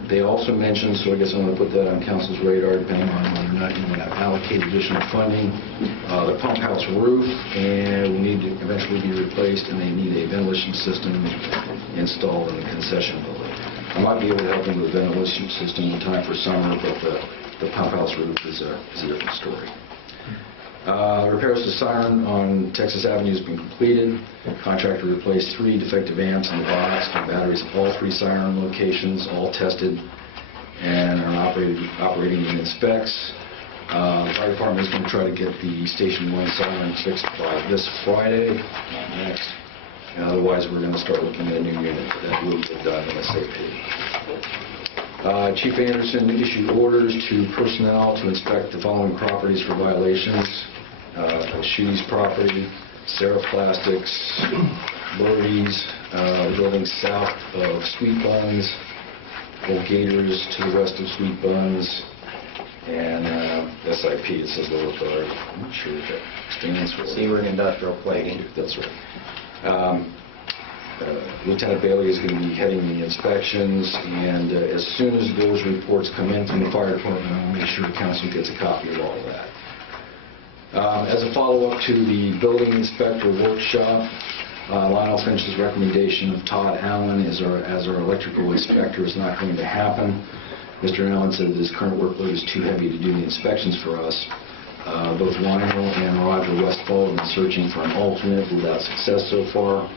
They also mentioned, so I guess I'm going to put that on council's radar, depending on whether or not you want to allocate additional funding. The pump house roof and will need to eventually be replaced, and they need a ventilation system installed in the concession building. I might be able to help them with a ventilation system in time for summer, but the pump house roof is a different story. Repairs to siren on Texas Avenue has been completed. Contractor replaced 3 defective amps in the box and batteries at all 3 siren locations, all tested and are operating in specs. The fire department is going to try to get the Station 1 siren fixed by this Friday, not next. Otherwise, we're going to start looking at a new unit. That will get done ASAP. Chief Anderson issued orders to personnel to inspect the following properties for violations. Shooty's property, Sarah Plastics, Lurie's, building south of Sweet Buns, Old Gators to the west of Sweet Buns, and SIP, it says Lower Authority. I'm not sure what that stands for. Sebring Industrial Plating. That's right. Lieutenant Bailey is going to be heading the inspections, and as soon as those reports come in from the fire department, I'll make sure the council gets a copy of all of that. As a follow-up to the building inspector workshop, Lionel Finch's recommendation of Todd Allen as our electrical inspector is not going to happen. Mr. Allen said that his current workload is too heavy to do the inspections for us. Both Lionel and Roger Westfall have been searching for an alternate without success so far.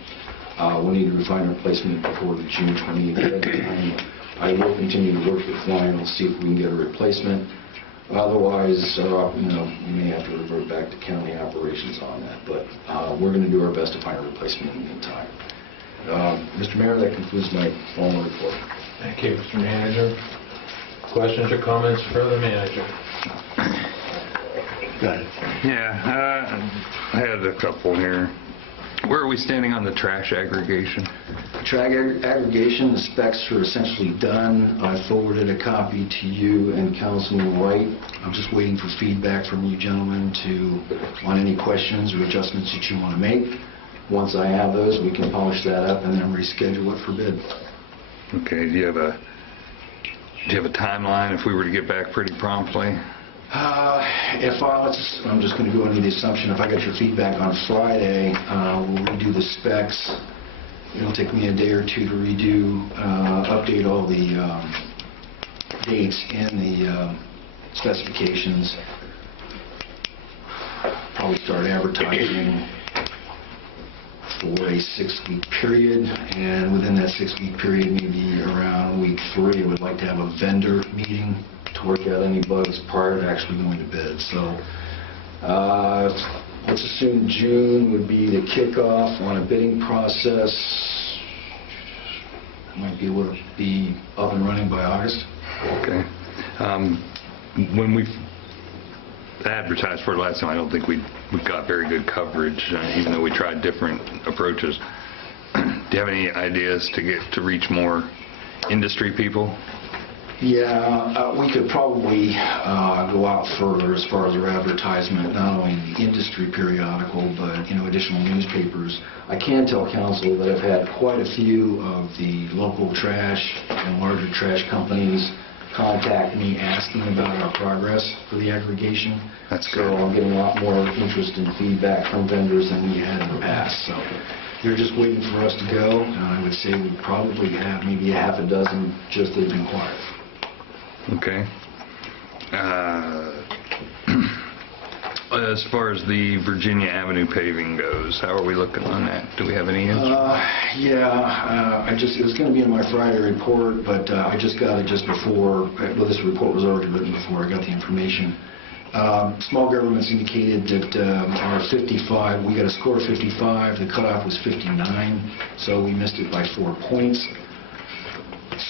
We'll need to refine a replacement before the June 28th deadline. I will continue to work with Lionel to see if we can get a replacement. Otherwise, we may have to revert back to county operations on that. But we're going to do our best to find a replacement in the meantime. Mr. Mayor, that concludes my formal report. Thank you, Mr. Manager. Questions or comments for the manager? Yeah, I had a couple here. Where are we standing on the trash aggregation? Trash aggregation, the specs are essentially done. I forwarded a copy to you and Councilman Wright. I'm just waiting for feedback from you gentlemen on any questions or adjustments that you want to make. Once I have those, we can polish that up and then reschedule it for bid. Okay, do you have a timeline if we were to get back pretty promptly? I'm just going to go into the assumption if I get your feedback on Friday, we'll redo the specs. It'll take me a day or two to update all the dates and the specifications. Probably start advertising for a 6-week period, and within that 6-week period, maybe around week 3, I would like to have a vendor meeting to work out any bugs prior to actually going to bid. So let's assume June would be the kickoff on a bidding process. Might be able to be up and running by August. Okay. When we advertised for it last time, I don't think we got very good coverage, even though we tried different approaches. Do you have any ideas to reach more industry people? Yeah, we could probably go out further as far as our advertisement, not only in the industry periodical, but, additional newspapers. I can tell council that I've had quite a few of the local trash and larger trash companies contact me asking about our progress for the aggregation. That's So good. I'm getting a lot more interest and feedback from vendors than we had in the past. So they're just waiting for us to go, and I would say we probably have maybe a half a dozen just that have inquired. Okay. As far as the Virginia Avenue paving goes, how are we looking on that? Do we have any answer? It was going to be in my Friday report, but I just got it just before, this report was already written before I got the information. Small governments indicated that our 55, we got a score of 55, the cutoff was 59, so we missed it by 4 points.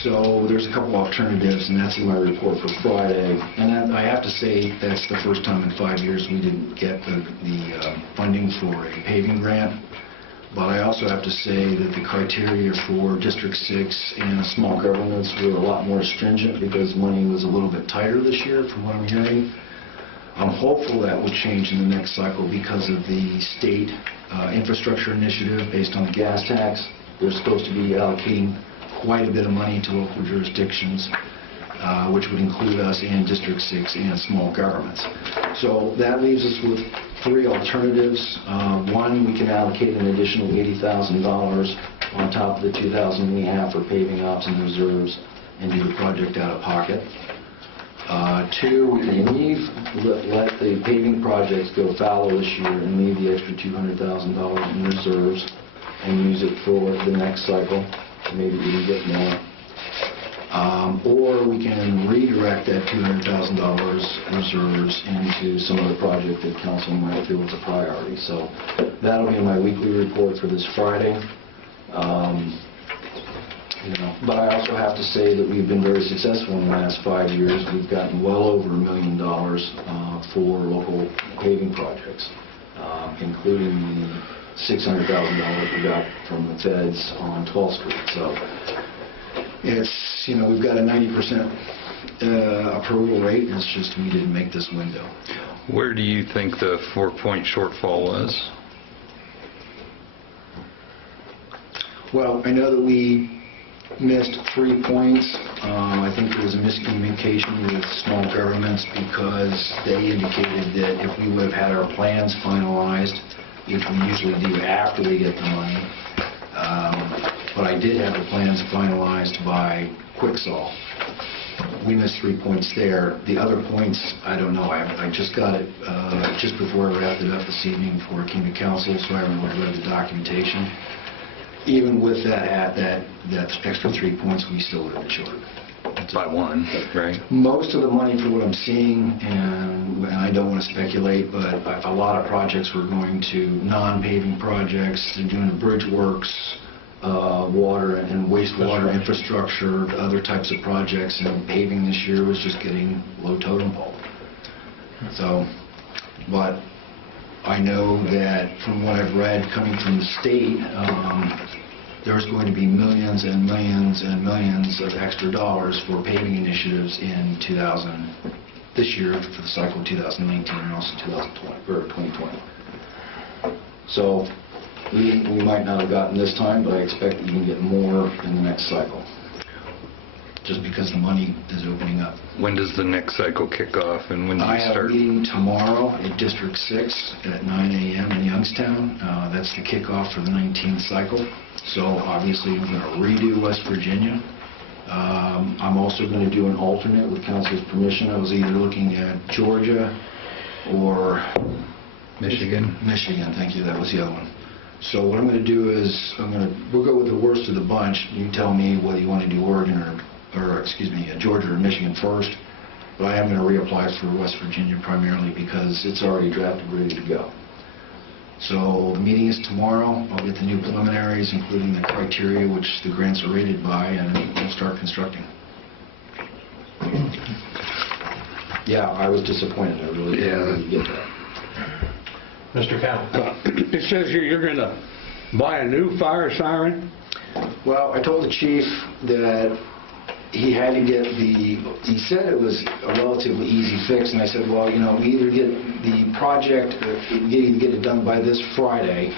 So there's a couple alternatives, and that's in my report for Friday. And I have to say that's the first time in 5 years we didn't get the funding for a paving grant. But I also have to say that the criteria for District 6 and small governments were a lot more stringent because money was a little bit tighter this year from what I'm hearing. I'm hopeful that will change in the next cycle because of the state infrastructure initiative based on the gas tax. They're supposed to be allocating quite a bit of money to local jurisdictions, which would include us and District 6 and small governments. So that leaves us with 3 alternatives. One, we can allocate an additional $80,000 on top of the $2,000 we have for paving ops and reserves and do the project out of pocket. 2, we can let the paving projects go fallow this year and leave the extra $200,000 in reserves and use it for the next cycle. Maybe even get more. Or we can redirect that $200,000 reserves into some other project that council might feel is a priority. So that'll be in my weekly report for this Friday. But I also have to say that we've been very successful in the last 5 years. We've gotten well over $1 million for local paving projects, including the $600,000 we got from the feds on 12th Street. So it's, we've got a 90% approval rate. It's just we didn't make this window. Where do you think the 4-point shortfall was? Well, I know that we missed 3 points. I think there was a miscommunication with small governments because they indicated that if we would have had our plans finalized, which we usually do after we get the money. But I did have the plans finalized by Quicksall. We missed 3 points there. The other points, I don't know. I just got it just before I wrapped it up this evening before it came to council, so I haven't really read the documentation. Even with that extra 3 points, we still would have been short. By 1, right? Most of the money for what I'm seeing, and I don't want to speculate, but a lot of projects were going to non-paving projects. They're doing the bridge works, water and wastewater infrastructure, other types of projects, and paving this year was just getting low totem pole. So, but I know that from what I've read coming from the state, there's going to be millions and millions and millions of extra dollars for paving initiatives in this year for the cycle 2019 and also 2020. So we might not have gotten this time, but I expect we can get more in the next cycle, just because the money is opening up. When does the next cycle kick off, and when do you I have start? a meeting tomorrow at District 6 at 9 a.m. in Youngstown. That's the kickoff for the 19th cycle. So obviously we're going to redo West Virginia. I'm also going to do an alternate with council's permission. I was either looking at Georgia or Michigan. Michigan, thank you. That was the other one. So what I'm going to do is we'll go with the worst of the bunch. You tell me whether you want to do Oregon or Georgia or Michigan first. But I am going to reapply for West Virginia primarily because it's already drafted, ready to go. So the meeting is tomorrow. I'll get the new preliminaries, including the criteria which the grants are rated by, and we'll start constructing. Yeah, I was disappointed. I really didn't get that. Mr. Cowell. It says here you're going to buy a new fire siren? Well, I told the chief that he had to get he said it was a relatively easy fix, and I said, well, you know, we either get the project, either get it done by this Friday,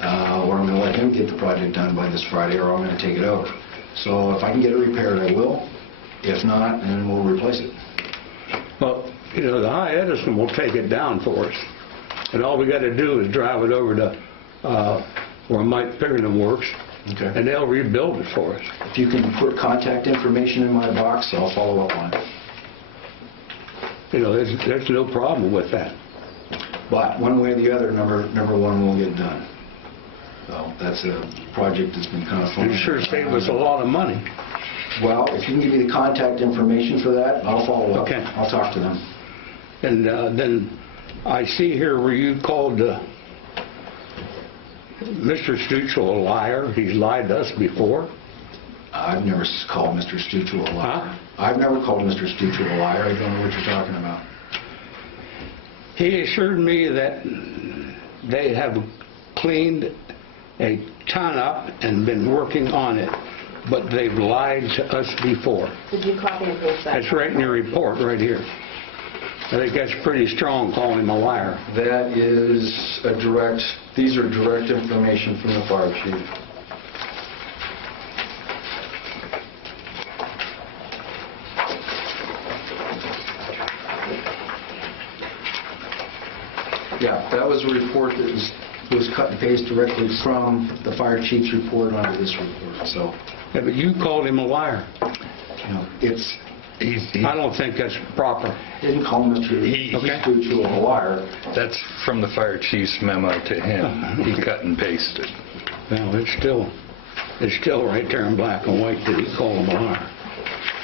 or I'm going to let him get the project done by this Friday, or I'm going to take it over. So if I can get it repaired, I will. If not, then we'll replace it. Well, you know, the High Edison will take it down for us. And all we got to do is drive it over to where Mike Pickernam works, Okay. and they'll rebuild it for us. If you can put contact information in my box, I'll follow up on it. You know, there's no problem with that. But one way or the other, number one will get done. So that's a project that's been kind of fun. You sure saved us a lot of money. Well, if you can give me the contact information for that, I'll follow up. Okay. I'll talk to them. And then I see here where you called Mr. Stuchel a liar. He's lied to us before. I've never called Mr. Stuchel a liar. Huh? I've never called Mr. Stuchel a liar. I don't know what you're talking about. He assured me that they have cleaned a ton up and been working on it, but they've lied to us before. Did you copy and paste that? That's right in your report right here. I think that's pretty strong, calling him a liar. That is these are direct information from the fire chief. Yeah, that was a report that was cut and pasted directly from the fire chief's report onto this report. So, Yeah, but you called him a liar. you know, I don't think that's proper. didn't call Mr. Okay. Stuchel a liar. That's from the fire chief's memo to him. He cut and pasted. Well, it's still right there in black and white that he called him a liar.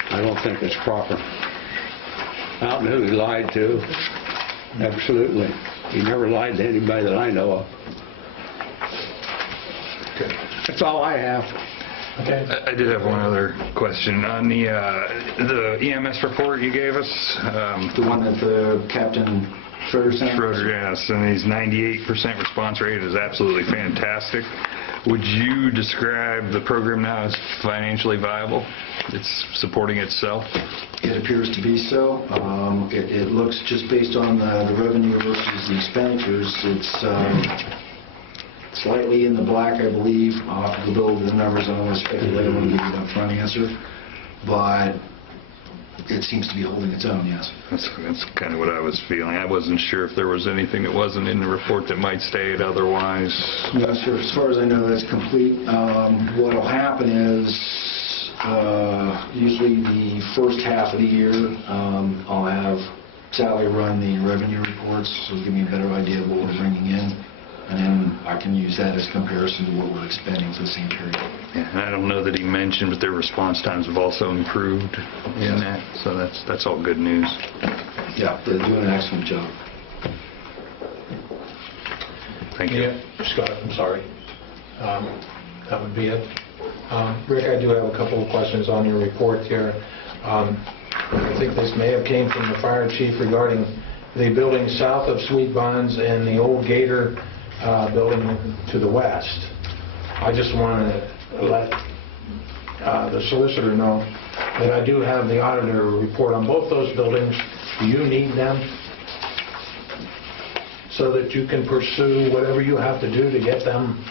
I don't think it's proper. I don't know who he lied to. Absolutely. He never lied to anybody that I know of. That's all I have. I did have one other question. On the EMS report you gave us, The one that the Captain Schroeder sent? Schroeder, yes, and his 98% response rate is absolutely fantastic. Would you describe the program now as financially viable? It's supporting itself? It appears to be so. It looks, just based on the revenue versus the expenditures, it's slightly in the black, I believe. I'll have to go over the numbers. I don't want to speculate. I want to give you an upfront answer. But it seems to be holding its own, yes. That's kind of what I was feeling. I wasn't sure if there was anything that wasn't in the report that might state otherwise. No, sir. As far as I know, that's complete. What will happen is usually the first half of the year, I'll have Sally run the revenue reports, so give me a better idea of what we're bringing in. And then I can use that as comparison to what we're expending for the same period. Yeah, and I don't know that he mentioned, but their response times have also improved in that, so that's all good news. Yeah, they're doing an excellent job. Thank you. Yeah, Scott, I'm sorry. That would be it. Rick, I do have a couple of questions on your report here. I think this may have came from the fire chief regarding the building south of Sweet Bonds and the old Gator building to the west. I just want to let the solicitor know that I do have the auditor report on both those buildings. Do you need them so that you can pursue whatever you have to do to get them,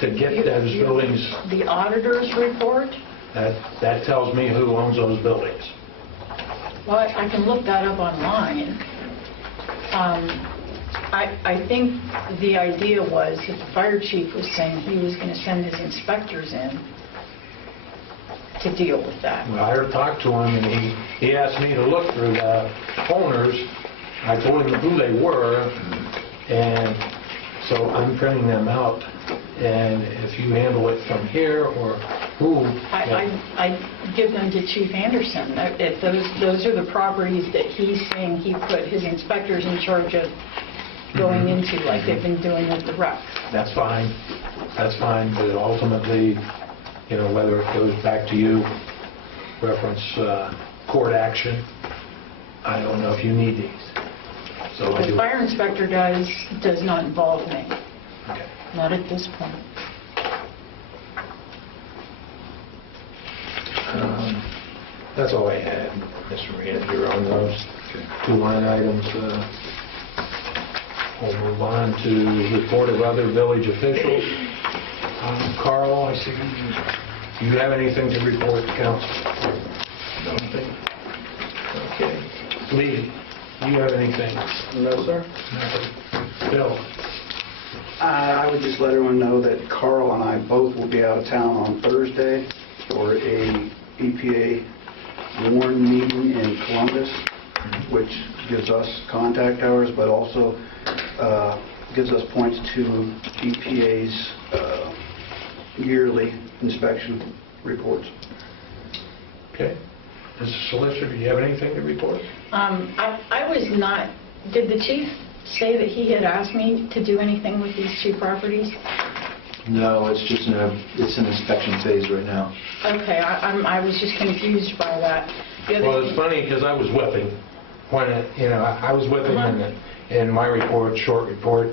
to get those buildings? The auditor's report? That tells me who owns those buildings. Well, I can look that up online. I think the idea was that the fire chief was saying he was going to send his inspectors in to deal with that. Well, I talked to him, and he asked me to look through the owners. I told him who they were, and so I'm printing them out. And if you handle it from here or who... I give them to Chief Anderson. If those are the properties that he's saying he put his inspectors in charge of going into, like they've been doing with the rec. That's fine. That's fine, but ultimately, you know, whether it goes back to you, reference court action, I don't know if you need these. So I The do. fire inspector does not involve me. Okay. Not at this point. That's all I had, Mr. Manager, on those two line items. We'll move on to report of other village officials. Carl, I see you. Do you have anything to report to council? Nothing? Okay. Lee, do you have anything? No, sir. Nothing. Bill? I would just let everyone know that Carl and I both will be out of town on Thursday for a EPA WARN meeting in Columbus, which gives us contact hours, but also gives us points to EPA's yearly inspection reports. Okay. Mr. Solicitor, do you have anything to report? I was not, did the chief say that he had asked me to do anything with these two properties? No, it's just it's an inspection phase right now. Okay, I was just confused by that. Well, it's funny because I was with him when, I was with him in my report, short report.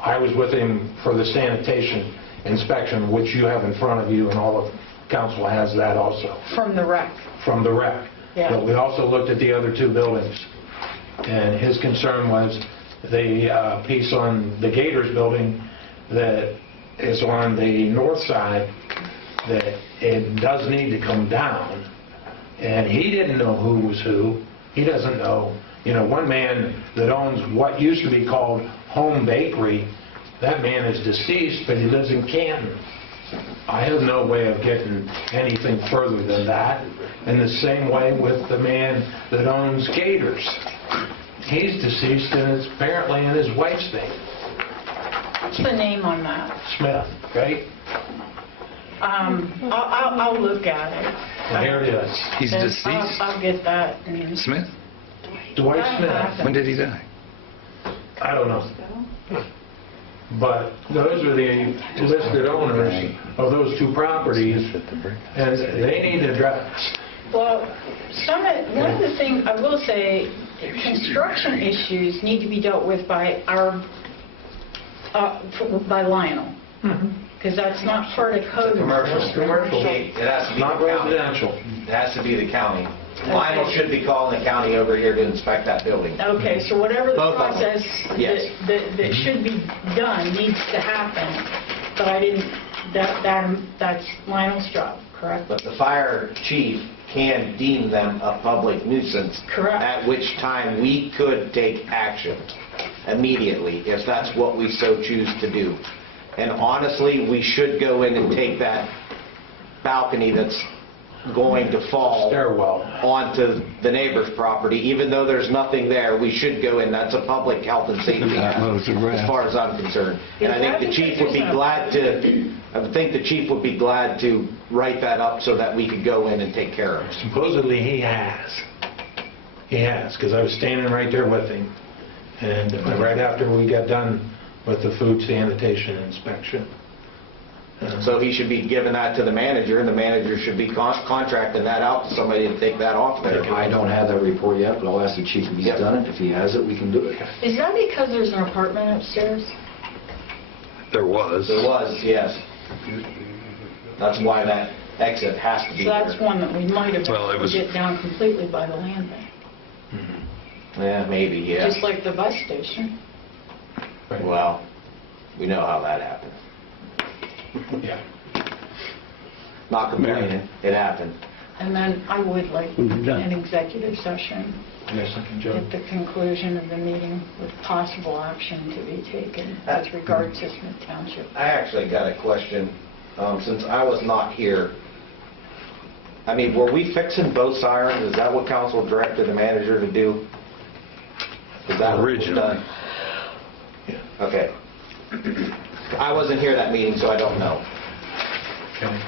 I was with him for the sanitation inspection, which you have in front of you, and all of council has that also. From the rec. From the rec. Yeah. But we also looked at the other two buildings, and his concern was the piece on the Gators building that is on the north side, that it does need to come down. And he didn't know who was who. He doesn't know. One man that owns what used to be called Home Bakery, that man is deceased, but he lives in Canton. I have no way of getting anything further than that. In the same way with the man that owns Gators. He's deceased, and it's apparently in his wife's name. What's the name on that? Smith, right? I'll look at it. Well, here it is. He's And deceased? I'll get that. And Smith? Dwight That Smith. happened. When did he die? I don't know. But those are the listed owners of those two properties, and they need address. Well, one of the things I will say, construction issues need to be dealt with by by Lionel, because that's not part of code. Commercial. Commercial. It has to be Not the county. residential. It has to be the county. Lionel should be calling the county over here to inspect that building. Okay, so whatever the Both of them. process Yes. that should be done needs to happen, but I didn't, that's Lionel's job, correct? But the fire chief can deem them a public nuisance. Correct. At which time we could take action immediately, if that's what we so choose to do. And honestly, we should go in and take that balcony that's going to fall Stairwell. onto the neighbor's property, even though there's nothing there, we should go in. That's a public health and safety hazard, as far as I'm concerned. And I think the chief would be glad to, I would think the chief would be glad to write that up so that we could go in and take care of it. Supposedly he has. He has, because I was standing right there with him. And right after we got done with the food sanitation inspection. So he should be giving that to the manager, and the manager should be contracting that out to somebody to take that off there. I don't have that report yet, but I'll ask the chief if he's done it. If he has it, we can do it. Is that because there's an apartment upstairs? There was. There was, yes. That's why that exit has to be So that's there. one that we might have Well, it was- get down completely by the land bank, Yeah, maybe, yeah. just like the bus station. Well, we know how that happened. Yeah. Not complaining, it happened. And then I would like When you're done. an executive session Yes, I can jump. at the conclusion of the meeting with possible action to be taken with regard to Smith Township. I actually got a question, since I was not here. I mean, were we fixing both sirens? Is that what council directed the manager to do? Is that what was Originally. done? Okay. I wasn't here that meeting, so I don't know. Okay.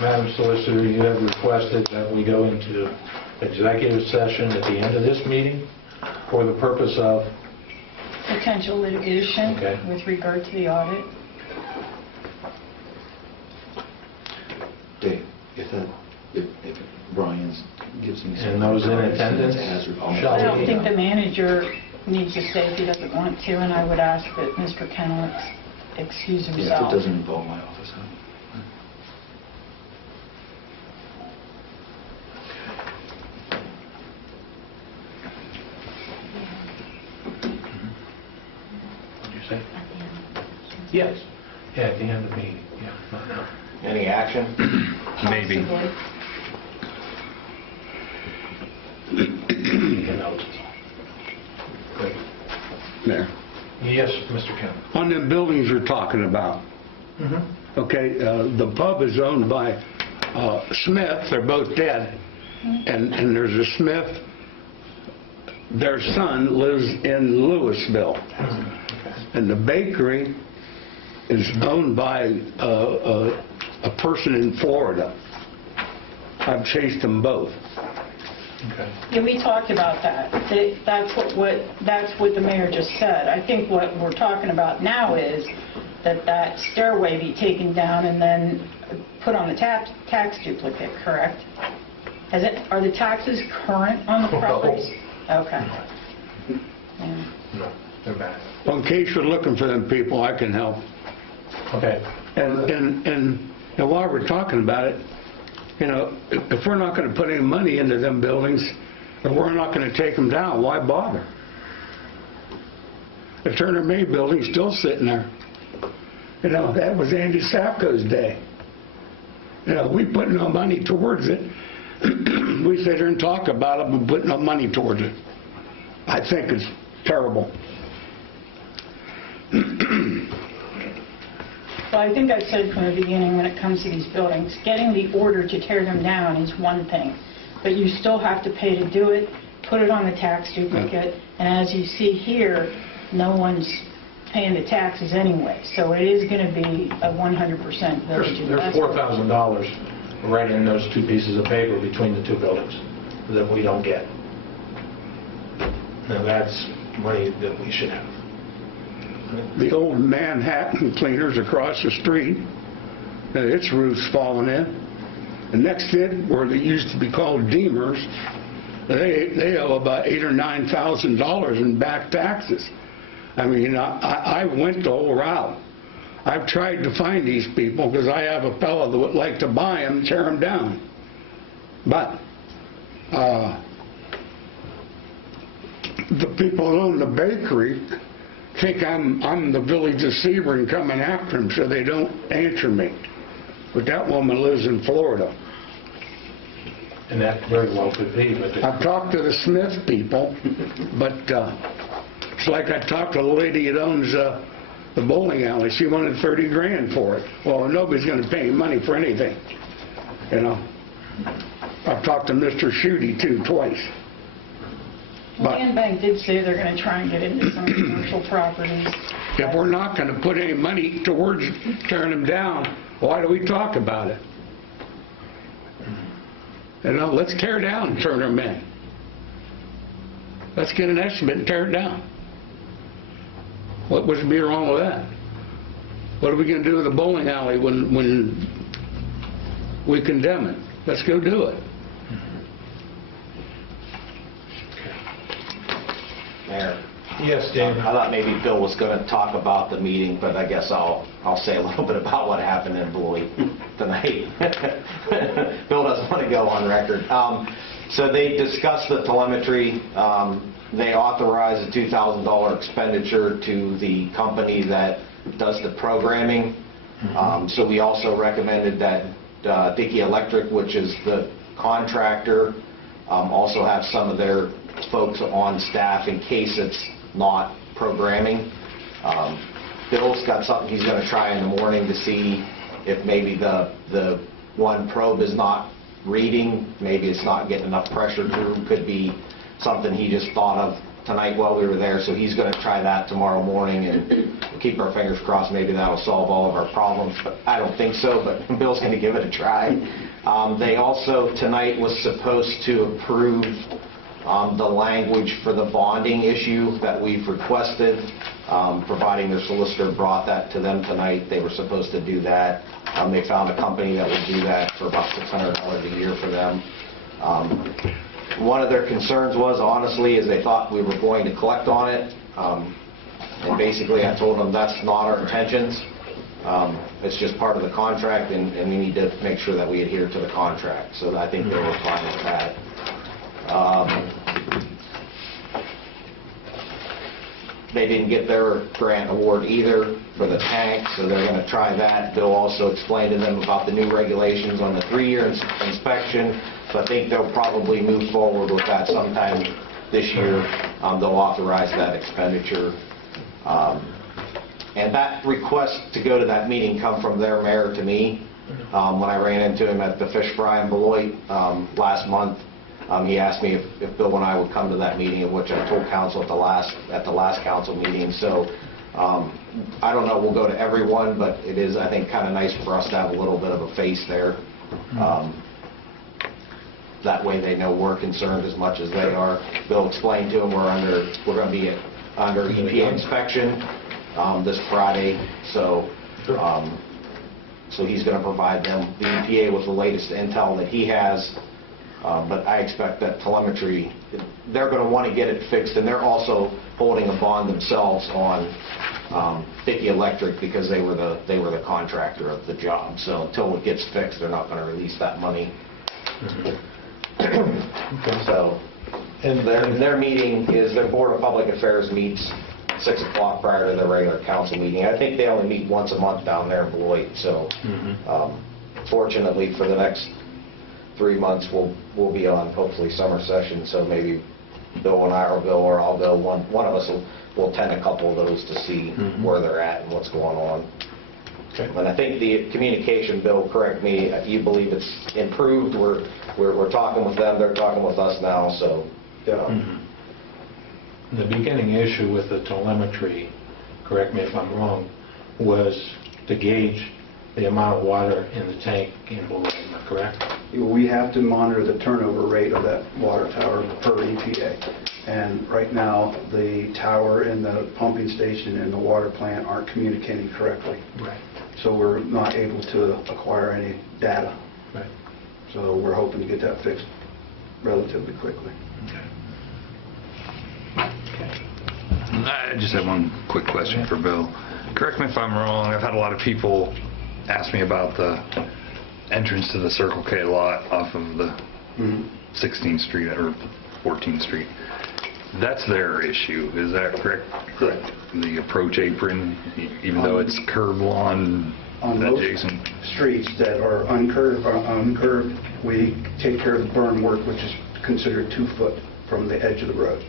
Madam Solicitor, you have requested that we go into executive session at the end of this meeting for the purpose of, Potential litigation Okay. with regard to the audit. Dave, if Brian gives me some... and those in attendance, shall I don't we? think the manager needs to stay if he doesn't want to, and I would ask that Mr. Kennel excuse Yeah, if himself. it doesn't involve my office, huh? say? Yes. Yeah, at the end of the meeting, yeah. Not now. Any action? Maybe. You know. Good. Mayor. Yes, Mr. Kemp. On them buildings you're talking about, okay, the pub is owned by Smith, they're both dead, and there's a Smith, their son lives in Louisville, and the bakery is owned by a person in Florida. I've chased them both. Okay. Yeah, we talked about that. That's what the mayor just said. I think what we're talking about now is that stairway be taken down and then put on the tax duplicate, correct? Are the taxes current on the properties? Okay. Yeah. No, they're bad. Well, in case you're looking for them people, I can help. Okay. And while we're talking about it, you know, if we're not going to put any money into them buildings, or we're not going to take them down, why bother? The Turner May building's still sitting there. You know, that was Andy Sapko's day. You know, we put no money towards it. We sit here and talk about it, but put no money towards it. I think it's terrible. Well, I think I've said from the beginning when it comes to these buildings, getting the order to tear them down is one thing, but you still have to pay to do it, put it on the tax duplicate, and as you see here, no one's paying the taxes anyway, so it is going to be a 100% village There's $4,000 right in those two pieces of paper between the two buildings that we don't get. Now that's money that we should have. The old Manhattan cleaners across the street, its roof's falling in. The next to it, where they used to be called Deemers, they owe about $8,000 or $9,000 in back taxes. I mean, I went the whole route. I've tried to find these people because I have a fellow that would like to buy them and tear them down. But the people that own the bakery think I'm the village of Sebring coming after them, so they don't answer me. But that woman lives in Florida. And that very well could be, but... I've talked to the Smith people, but it's like I talked to the lady that owns the bowling alley. She wanted 30 grand for it. Well, nobody's going to pay money for anything, you know. I've talked to Mr. Schutte, too, twice. Land Bank did say they're going to try and get into some commercial properties. If we're not going to put any money towards tearing them down, why do we talk about it? You know, let's tear down and turn them in. Let's get an estimate and tear it down. What would be wrong with that? What are we going to do with the bowling alley when we condemn it? Let's go do it. Mayor. Yes, David. I thought maybe Bill was going to talk about the meeting, but I guess I'll say a little bit about what happened in Beloit tonight. Bill doesn't want to go on record. So they discussed the telemetry. They authorized a $2,000 expenditure to the company that does the programming. So we also recommended that Dickey Electric, which is the contractor, also have some of their folks on staff in case it's not programming. Bill's got something he's going to try in the morning to see if maybe the one probe is not reading, maybe it's not getting enough pressure through. Could be something he just thought of tonight while we were there, so he's going to try that tomorrow morning and keep our fingers crossed. Maybe that'll solve all of our problems, but I don't think so, but Bill's going to give it a try. They also tonight was supposed to approve the language for the bonding issue that we've requested, providing their solicitor brought that to them tonight. They were supposed to do that. They found a company that would do that for about $600 a year for them. One of their concerns was, honestly, is they thought we were going to collect on it. And basically I told them that's not our intentions. It's just part of the contract, and we need to make sure that we adhere to the contract. So I think they were fine with that. They didn't get their grant award either for the tank, so they're going to try that. Bill also explained to them about the new regulations on the 3-year inspection, so I think they'll probably move forward with that sometime this year. They'll authorize that expenditure. And that request to go to that meeting come from their mayor to me. When I ran into him at the fish fry in Beloit last month, he asked me if Bill and I would come to that meeting, of which I told council at the last council meeting. So I don't know, we'll go to everyone, but it is, I think, kind of nice for us to have a little bit of a face there. That way they know we're concerned as much as they are. Bill explained to them we're going to be under EPA inspection this Friday, so he's going to provide them, the EPA, with the latest intel that he has. But I expect that telemetry, they're going to want to get it fixed, and they're also holding a bond themselves on Dickey Electric because they were the contractor of the job. So until it gets fixed, they're not going to release that money. So, and their meeting is, their Board of Public Affairs meets 6 o'clock prior to their regular council meeting. I think they only meet once a month down there in Beloit. So fortunately for the next 3 months, we'll be on hopefully summer session. So maybe Bill and I, or Bill or I'll go, one of us will attend a couple of those to see where they're at and what's going on. Okay. And I think the communication, Bill, correct me, you believe it's improved. We're talking with them, they're talking with us now, so. The beginning issue with the telemetry, correct me if I'm wrong, was to gauge the amount of water in the tank in Beloit, correct? We have to monitor the turnover rate of that water tower per EPA. And right now, the tower and the pumping station and the water plant aren't communicating correctly. Right. So we're not able to acquire any data. Right. So we're hoping to get that fixed relatively quickly. I just have one quick question for Bill. Correct me if I'm wrong, I've had a lot of people ask me about the entrance to the Circle K lot off of the 16th Street or 14th Street. That's their issue, is that correct? Correct. The approach apron, even though it's curb lawn adjacent? Streets that are uncurved, we take care of the berm work, which is considered 2 foot from the edge of the road.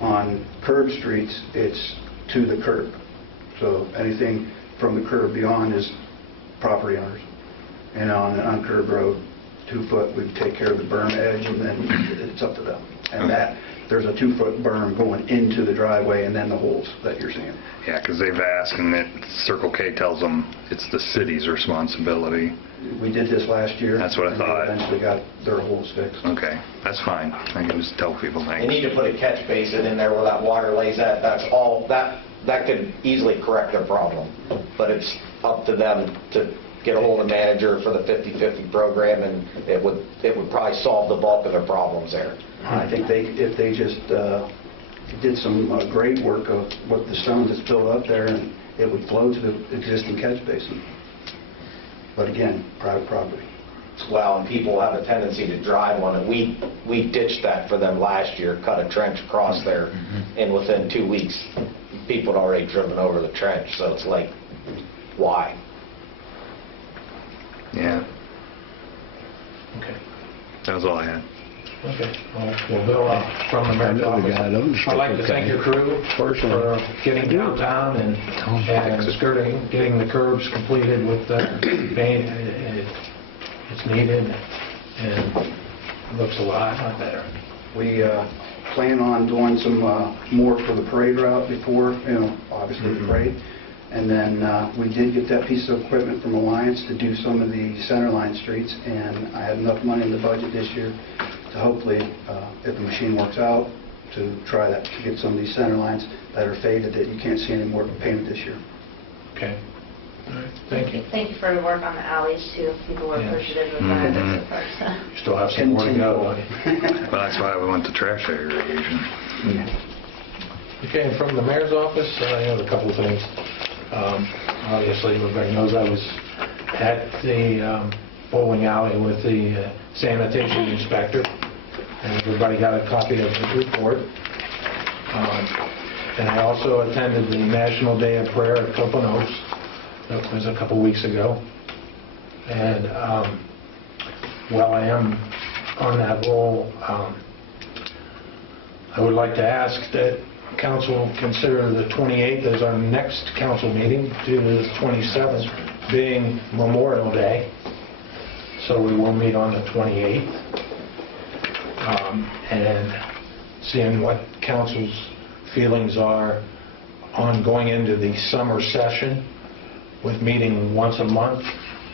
On curb streets, it's to the curb. So anything from the curb beyond is property owners. And on an uncurved road, 2 foot, we take care of the berm edge, and then it's up to them. And that, there's a 2 foot berm going into the driveway, and then the holes that you're seeing. Yeah, because they've asked, and Circle K tells them it's the city's responsibility. We did this last year. That's what I thought. They eventually got their holes fixed. Okay, that's fine. I can just tell people thanks. They need to put a catch basin in there where that water lays at. That's all. That could easily correct their problem. But it's up to them to get a hold of the manager for the 50/50 program, and it would probably solve the bulk of their problems there. I think if they just did some grade work of what the stone that's built up there, and it would flow to the existing catch basin. But again, private property. Well, and people have a tendency to drive on it. We ditched that for them last year, cut a trench across there, and within 2 weeks, people had already driven over the trench. So it's like, why? Yeah. Okay. That was all I had. Okay. Well, Bill, from the mayor's office, I'd like to thank your crew for getting downtown and skirting, getting the curbs completed with the paint. It's needed, and it looks a lot better. We plan on doing some more for the parade route before, obviously the parade. And then we did get that piece of equipment from Alliance to do some of the center line streets, and I had enough money in the budget this year to hopefully, if the machine works out, to try that, to get some of these center lines that are faded that you can't see anymore painted this year. Okay. All right. Thank you. Thank you for your work on the alleys, too. People were appreciative of that. You still have some more to go. Well, that's why we went to trash aggregation. Okay, and from the mayor's office, I have a couple of things. Obviously, everybody knows I was at the bowling alley with the sanitation inspector, and everybody got a copy of the report. And I also attended the National Day of Prayer at Copeland Oaks. That was a couple weeks ago. And while I am on that role, I would like to ask that council consider the 28th as our next council meeting due to the 27th being Memorial Day. So we will meet on the 28th. And seeing what council's feelings are on going into the summer session with meeting once a month,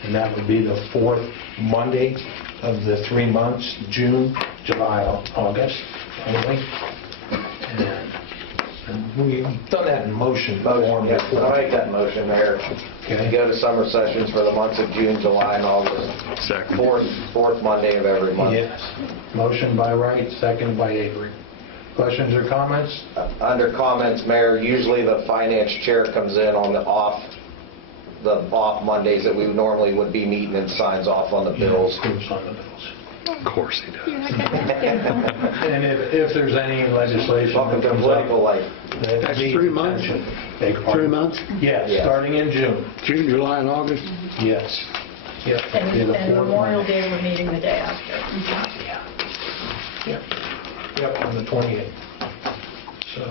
and that would be the fourth Monday of the 3 months, June, July, August only. And we've done that in motion form Yes, before. I'll make that motion, Mayor. Okay. Go to summer sessions for the months of June, July, and August. Second. Fourth Monday of every month. Yes. Motion by Wright, second by Avery. Questions or comments? Under comments, Mayor, usually the finance chair comes in on the off Mondays that we normally would be meeting and signs off on the bills. Approves on the bills. Of course he does. And if there's any legislation Welcome that to comes political up, life. that That's needs 3 months? attention, take part. 3 months? Yes, Yeah. starting in June. June, July, and August? Yes. Yep. And Be the and fourth Memorial Monday. Day, we're meeting the day after. Yeah. Yep. Yep, on the 28th. So,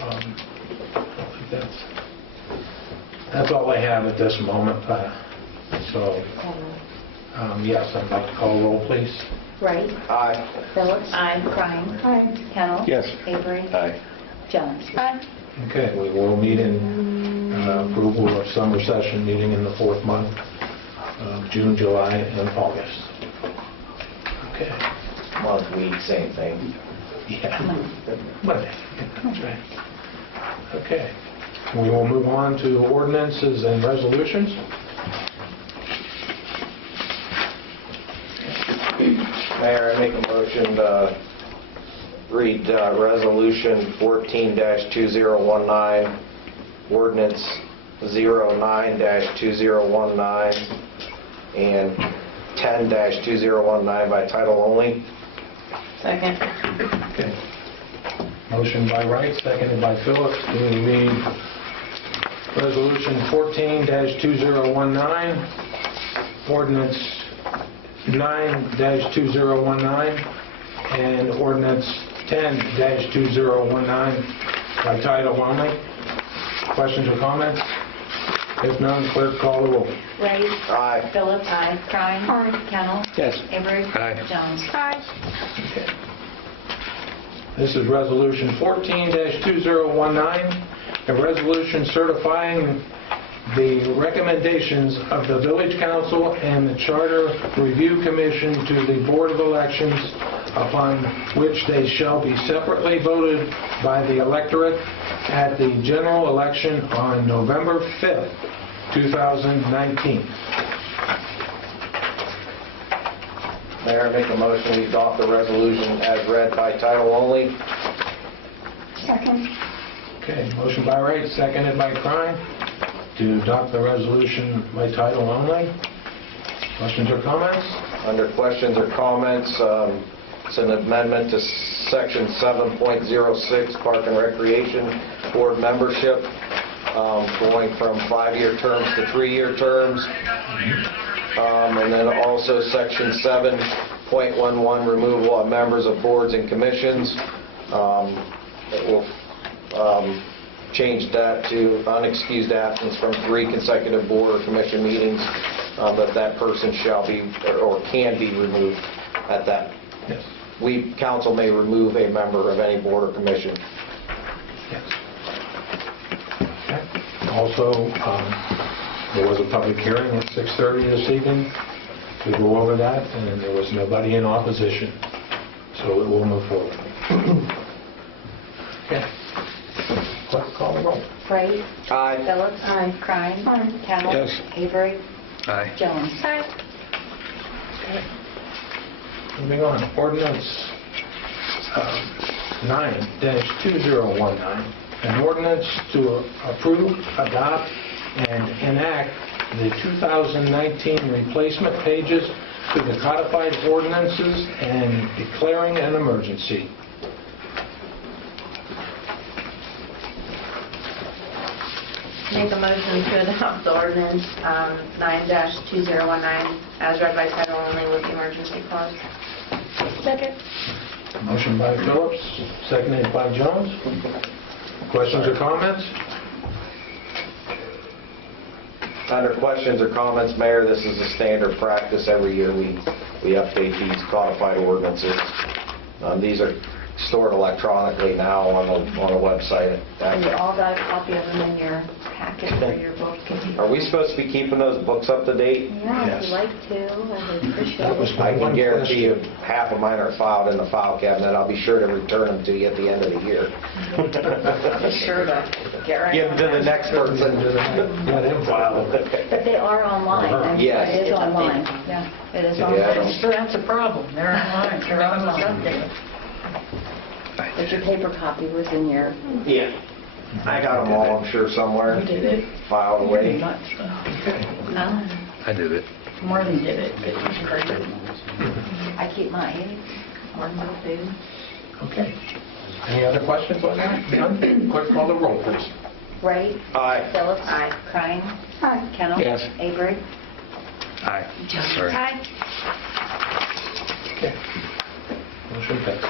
I think that's all I have at this moment. So, yes, I'd like to call a roll, please. Wright? Aye. Phillips? Aye. Klein? Aye. Kennel? Yes. Avery? Aye. Jones? Aye. Okay, we will meet in approval of summer session meeting in the fourth month of June, July, and August. Okay. Month, week, same thing. Yeah. Monday. That's right. Okay. We will move on to ordinances and resolutions. Mayor, I make a motion to read Resolution 14-2019, Ordinance 09-2019, and 10-2019 by title only. Second. Okay. Motion by Wright, seconded by Phillips to read Resolution 14-2019, Ordinance 9-2019, and Ordinance 10-2019 by title only. Questions or comments? If none, clerk call the roll. Wright? Aye. Phillips? Aye. Klein? Aye. Kennel? Yes. Avery? Aye. Jones? Aye. Okay. This is Resolution 14-2019, a resolution certifying the recommendations of the Village Council and the Charter Review Commission to the Board of Elections, upon which they shall be separately voted by the electorate at the general election on November 5th, 2019. Mayor, I make a motion we adopt the resolution as read by title only. Second. Okay, motion by Wright, seconded by Klein, to adopt the resolution by title only. Questions or comments? Under questions or comments, it's an amendment to Section 7.06, Park and Recreation Board membership, going from 5-year terms to 3-year terms. And then also Section 7.11, removal of members of boards and commissions. It will change that to unexcused absence from 3 consecutive board or commission meetings, that person shall be or can be removed at that. Yes. Council may remove a member of any board or commission. Yes. Okay. Also, there was a public hearing at 6:30 this evening to go over that, and there was nobody in opposition, so it will move forward. Okay. Clerk, call the roll. Wright? Aye. Phillips? Aye. Klein? Aye. Kennel? Yes. Avery? Aye. Jones? Aye. Moving on, ordinance 9-2019, an ordinance to approve, adopt, and enact the 2019 replacement pages to the codified ordinances and declaring an emergency. Make a motion to adopt the ordinance 9-2019 as read by title only with the emergency clause. Second. Motion by Phillips, seconded by Jones. Questions or comments? Under questions or comments, Mayor, this is a standard practice. Every year we update these codified ordinances. These are stored electronically now on the website. And you all got a copy of them in your packet for your book. Are we supposed to be keeping those books up to date? Yeah, if you'd like to, I would appreciate it. I can guarantee you half of mine are filed in the file cabinet. I'll be sure to return them to you at the end of the year. Be sure to get right Give them to the next person. Let him file it. But they are online. I'm Yes. sorry, It is online. Yeah, it is online. So that's a problem. They're online. They're almost updated. But your paper copy was in your... Yeah. I got them all, I'm sure, somewhere. You did it. Filed away. Much, so. I did it. More than did it, but it was great. I keep mine. One more food. Okay. Any other questions on that? None? Clerk, call the roll, please. Wright? Aye. Phillips? Aye. Klein? Aye. Kennel? Yes. Avery? Aye. Sorry. Aye. Okay. Motion passes.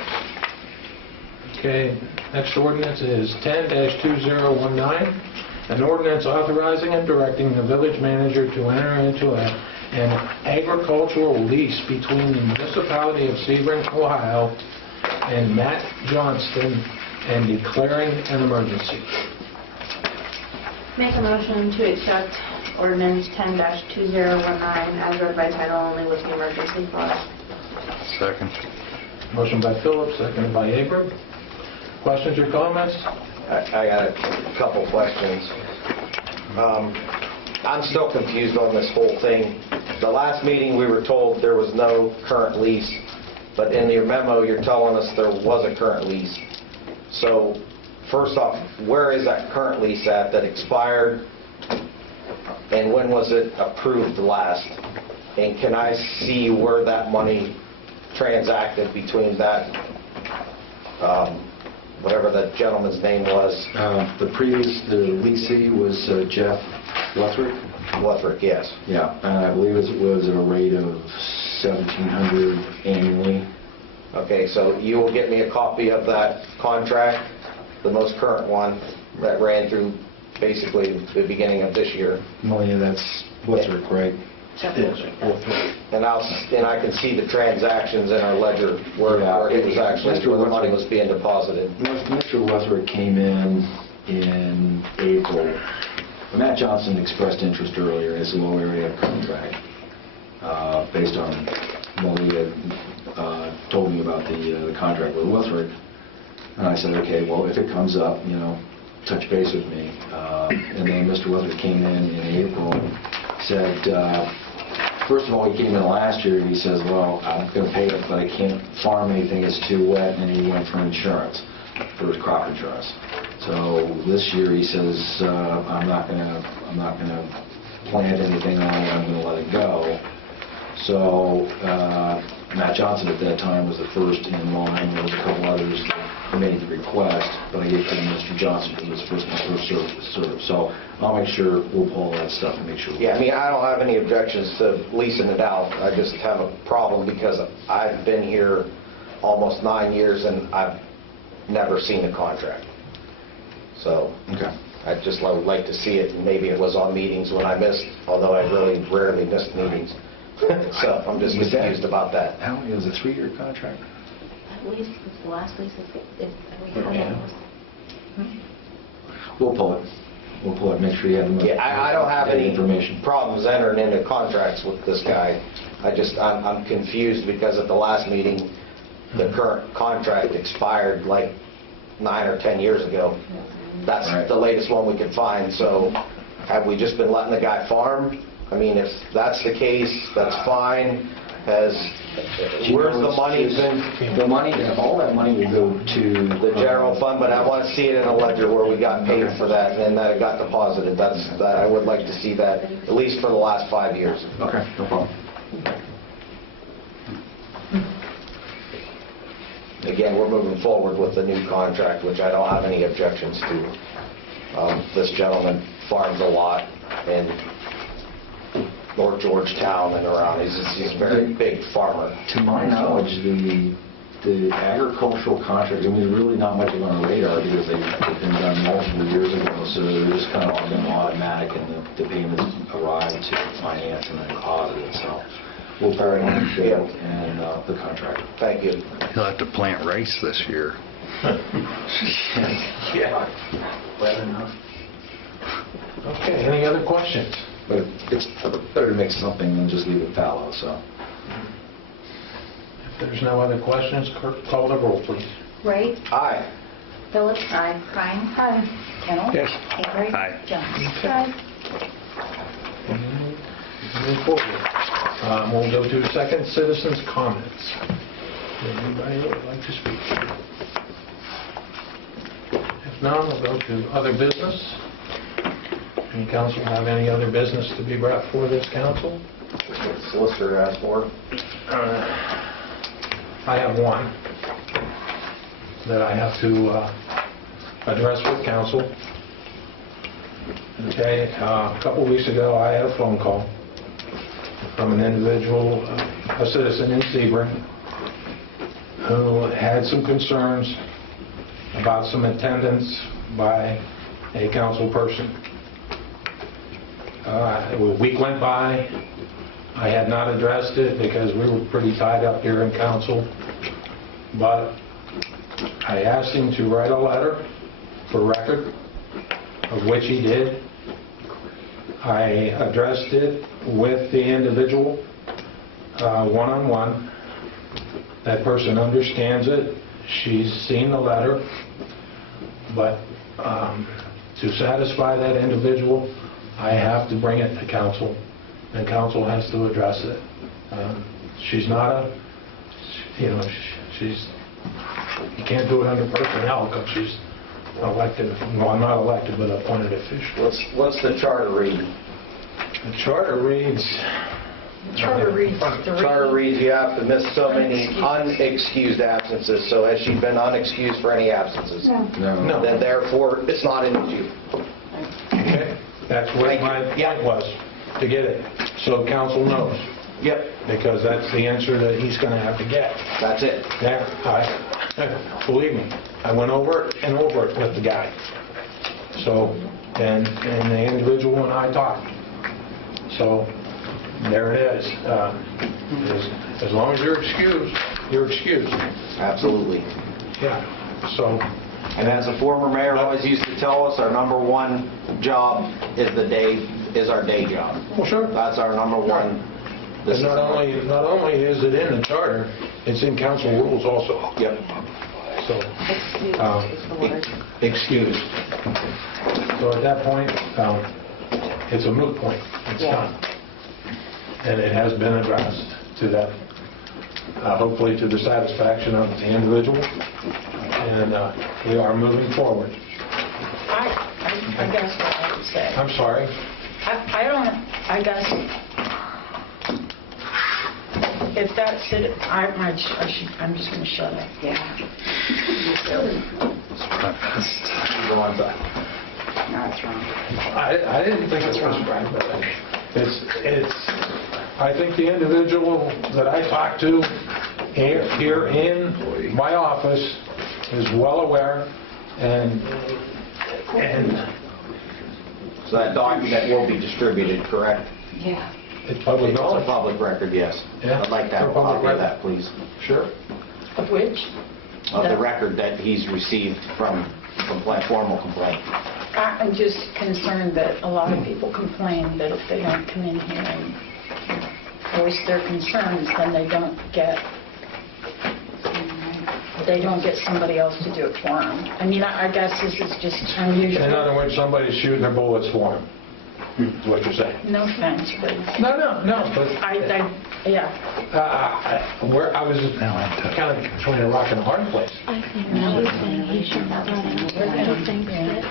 Okay, next ordinance is 10-2019, an ordinance authorizing and directing the village manager to enter into an agricultural lease between the municipality of Sebring, Ohio, and Matt Johnston, and declaring an emergency. Make a motion to accept ordinance 10-2019 as read by title only with the emergency clause. Second. Motion by Phillips, seconded by Abram. Questions or comments? I got a couple questions. I'm still confused on this whole thing. The last meeting, we were told there was no current lease, but in your memo, you're telling us there was a current lease. So, first off, where is that current lease at that expired, and when was it approved last? And can I see where that money transacted between that, whatever that gentleman's name was? The leasee was Jeff Lethrick. Lethrick, yes. Yeah, and I believe it was at a rate of $1,700 annually. Okay, so you will get me a copy of that contract, the most current one that ran through basically the beginning of this year. Oh, yeah, that's Lethrick, right? And I can see the transactions in our ledger where it was actually, where the money was being deposited. Mr. Lethrick came in April. Matt Johnson expressed interest earlier in his low area contract based on what he had told me about the contract with Lethrick. And I said, okay, well, if it comes up, touch base with me. And then Mr. Lethrick came in April and said, first of all, he came in last year and he says, well, I'm going to pay it, but I can't farm anything, it's too wet, and he went for insurance, for his crop insurance. So this year he says, I'm not going to plant anything on it, I'm going to let it go. So Matt Johnson at that time was the first in line. There was a couple others that made the request, but I gave it to Mr. Johnson because it was first served. So I'll make sure we'll pull all that stuff and make sure. Yeah, I mean, I don't have any objections to leasing it out. I just have a problem because I've been here almost 9 years and I've never seen a contract. So Okay. I'd just like to see it, and maybe it was on meetings when I missed, although I really rarely missed meetings. So I'm just confused about that. It was a 3-year contract? At least, it's the last lease we had. We'll pull it. We'll pull it, make sure you have the Yeah, I don't have any information. problems entering into contracts with this guy. I'm confused because at the last meeting, the current contract expired like 9 or 10 years ago. That's Right. the latest one we could find, so have we just been letting the guy farm? I mean, if that's the case, that's fine. Where's the money been? The money, all that money will go to The general fund, but I want to see it in a ledger where we got paid for that and that it got deposited. I would like to see that, at least for the last 5 years. Okay, no problem. Again, we're moving forward with the new contract, which I don't have any objections to. This gentleman farms a lot in North Georgetown and around. He's a very big farmer. To my knowledge, the agricultural contracts, I mean, there's really not much on our radar because they've been done multiple years ago, so they're just kind of on them automatic, and the payments arrive to finance and then deposit it, so we'll bear it on the field and the contract. Thank you. He'll have to plant rice this year. Yeah. Well enough. Okay, any other questions? But it's better to make something than just leave it fallow, so. If there's no other questions, clerk, call the roll, please. Ray? Aye. Phillips? Aye. Klein? Aye. Kennel? Yes. Avery? Aye. Jones? Move forward. We'll go to second citizens' comments. Anybody would like to speak? If not, we'll go to other business. Any council have any other business to be brought before this council? Solicitor asked for. I have one that I have to address with council. Okay, a couple weeks ago, I had a phone call from an individual, a citizen in Sebring, who had some concerns about some attendance by a council person. A week went by. I had not addressed it because we were pretty tied up here in council, but I asked him to write a letter for record, of which he did. I addressed it with the individual one-on-one. That person understands it. She's seen the letter, but to satisfy that individual, I have to bring it to council, and council has to address it. She's not a, she's, you can't do it under personnel because she's elected, well, I'm not elected, but appointed official. What's the charter read? The charter reads... Charter reads You have to miss so many unexcused absences. So has she been unexcused for any absences? No. Then therefore, it's not in due. Okay, that's what my point was, to get it, so council knows. Yep. Because that's the answer that he's going to have to get. That's it. Yeah, believe me, I went over it and over it with the guy. So, and the individual and I talked. So, there it is. As long as you're excused, you're excused. Absolutely. Yeah, so. And as a former mayor always used to tell us, our number one job is our day job. Well, sure. That's our number one. And not only is it in the charter, it's in council rules also. Yep. So, excused. So at that point, it's a moot point. It's done. And it has been addressed to that, hopefully to the satisfaction of the individual. And we are moving forward. I guess what I would say. I'm sorry. I guess, if that's it, I'm just going to shut up. Yeah. Go on back. No, it's wrong. I didn't think it was right, but it's. I think the individual that I talked to here in my office is well aware, and So that document will be distributed, correct? Yeah. it's public It's a knowledge. public record, yes. Yeah. I'd like to have a For public copy of record. that, please. Sure. Of which? Of the record that he's received from formal complaint. I'm just concerned that a lot of people complain that if they don't come in here and voice their concerns, then they don't get somebody else to do it for them. I mean, I guess this is just unusual. In other words, somebody's shooting their bullets for him, is what you're saying. No offense, but No, but yeah. I was kind of between a rock and a hard place. I think she's saying he should not run out. He thinks that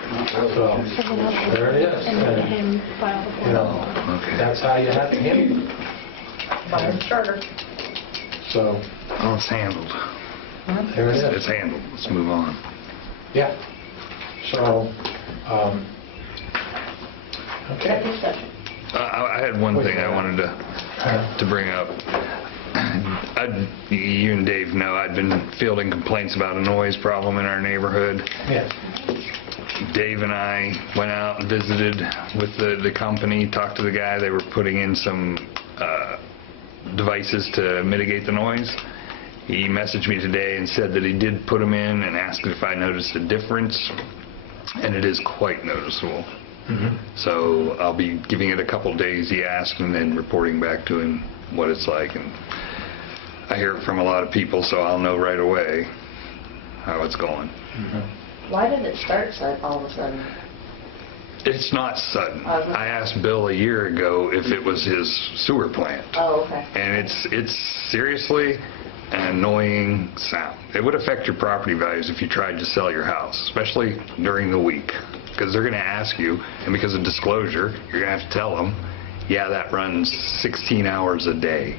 So, someone else will there it is. and let him file the You know, form. that's how you have to handle it. By the charter. So, Oh, it's handled. there it It's is. handled. Let's move on. Yeah. So, Okay. Second session. I had one thing I wanted to bring up. You and Dave know I'd been fielding complaints about a noise problem in our neighborhood. Yes. Dave and I went out and visited with the company, talked to the guy. They were putting in some devices to mitigate the noise. He messaged me today and said that he did put them in and asked if I noticed a difference, and it is quite noticeable. So I'll be giving it a couple days, he asked, and then reporting back to him what it's like. And I hear it from a lot of people, so I'll know right away how it's going. Why did it start all of a sudden? It's not sudden. I asked Bill a year ago if it was his sewer plant. Oh, okay. And it's seriously an annoying sound. It would affect your property values if you tried to sell your house, especially during the week, because they're going to ask you, and because of disclosure, you're going to have to tell them, yeah, that runs 16 hours a day.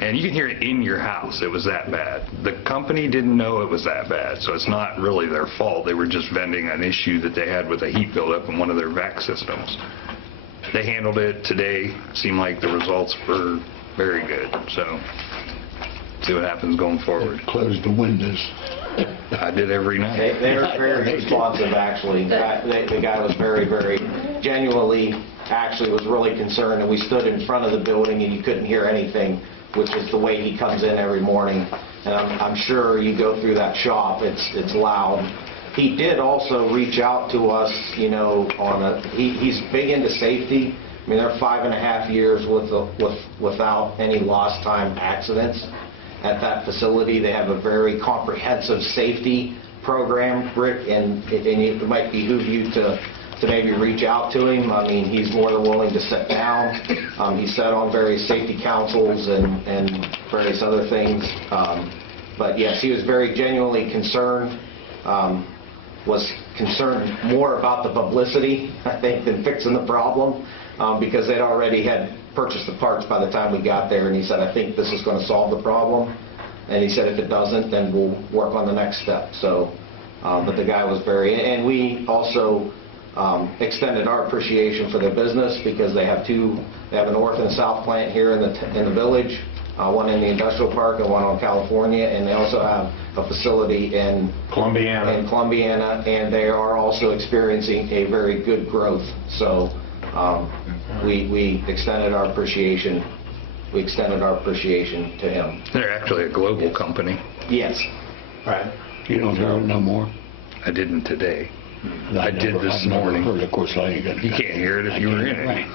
And you can hear it in your house. It was that bad. The company didn't know it was that bad, so it's not really their fault. They were just venting an issue that they had with a heat buildup in one of their vac systems. They handled it today. Seemed like the results were very good. So see what happens going forward. Close the windows. I did every night. They were very responsive, actually. The guy was very, very genuinely, actually was really concerned, and we stood in front of the building and you couldn't hear anything, which is the way he comes in every morning. And I'm sure you go through that shop, it's loud. He did also reach out to us, you know, he's big into safety. I mean, they're 5.5 years without any lost time accidents at that facility. They have a very comprehensive safety program, Rick, and it might behoove you to maybe reach out to him. I mean, he's more than willing to sit down. He sat on various safety councils and various other things. But yes, he was very genuinely concerned, was concerned more about the publicity, I think, than fixing the problem, because they'd already had purchased the parts by the time we got there, and he said, I think this is going to solve the problem. And he said, if it doesn't, then we'll work on the next step. So, but the guy was and we also extended our appreciation for their business, because they have a north and a south plant here in the village, one in the industrial park and one on California, and they also have a facility in Columbiana, and they are also experiencing a very good growth. So we extended our appreciation. We extended our appreciation to him. They're actually a global company. Yes. Right. You don't hear it no more? I didn't today. I did this morning. Of course, I ain't gonna. You can't hear it if you were in it.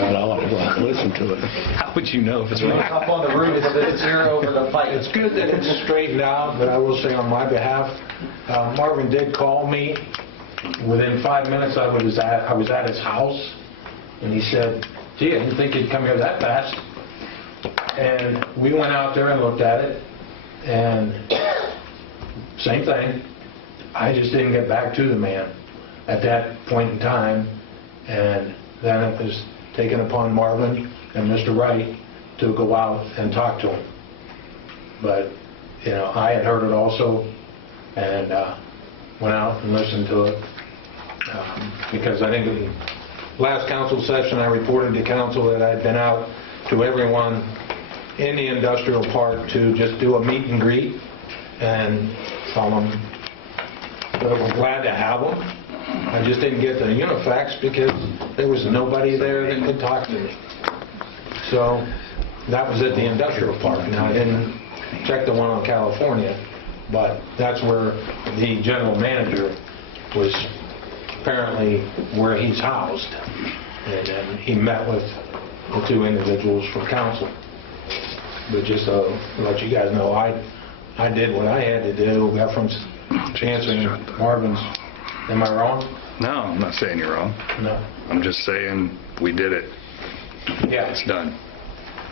Well, I want to go out and listen to it. How would you know if it's wrong? Up on the roof, it's here over the fight. It's good that it's straightened out, but I will say on my behalf, Marvin did call me. Within 5 minutes, I was at his house, and he said, gee, I didn't think you'd come here that fast. And we went out there and looked at it, and same thing. I just didn't get back to the man at that point in time, and then it was taken upon Marvin and Mr. Wright to go out and talk to him. But, you know, I had heard it also, and went out and listened to it, because I think in the last council session I reported to council that I'd been out to everyone in the industrial park to just do a meet and greet and tell them that we're glad to have them. I just didn't get the Unifax because there was nobody there that could talk to me. So that was at the industrial park. Now, I didn't check the one on California, but that's where the general manager was apparently where he's housed. And then he met with the two individuals from council. But just to let you guys know, I did what I had to do. Got from answering Marvin's. Am I wrong? No, I'm not saying you're wrong. No. I'm just saying we did it. Yeah. It's done.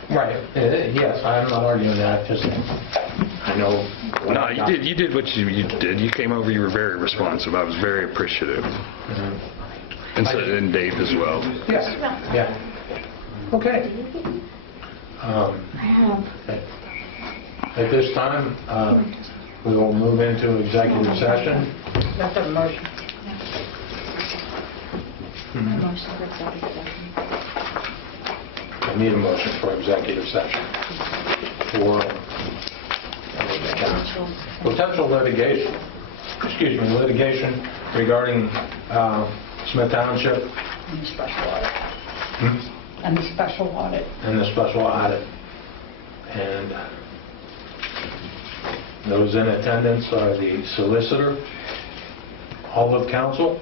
Right. Yes, I'm not arguing that. Just I know. No, you did what you did. You came over. You were very responsive. I was very appreciative. And so, and Dave as well. Yes. Yeah. Okay. At this time, we will move into executive session. That's a motion. Motion for executive session. I need a motion for executive session for potential litigation, litigation regarding Smith Township And the special audit. hmm, And the special audit. and the special audit. And those in attendance are the solicitor, all of council.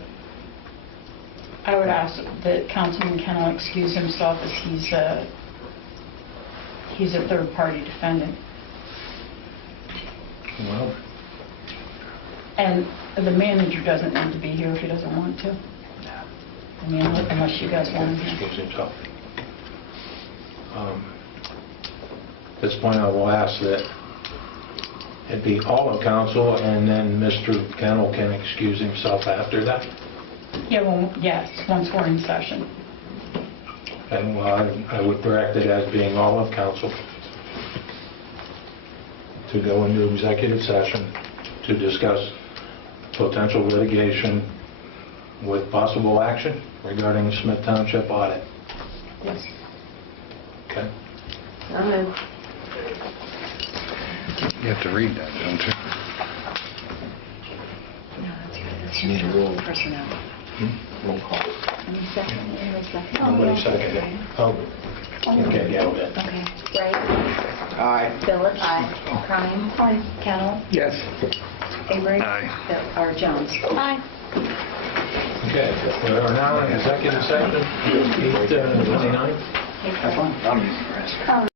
I would ask that Councilman Kennel excuse himself as he's a third-party defendant. Well, And the manager doesn't need to be here if he doesn't want to. I mean, unless you guys want him here. excuse himself. At this point, I will ask that it be all of council, and then Mr. Kennel can excuse himself after that. Yeah, well, yes, once we're in session. And I would direct it as being all of council to go into executive session to discuss potential litigation with possible action regarding Smith Township audit. Yes. Okay? You have to read that, don't you? No, that's good. That's just personnel. Roll call. Any second? Any second? Nobody seconded it. Oh, okay, yeah, okay. Okay. Wright? Aye. Phillips? Aye. Prime? Aye. Kennel? Yes. Sebring? Aye. Or Jones? Aye. Okay, we are now in executive session, 8:29. Have fun.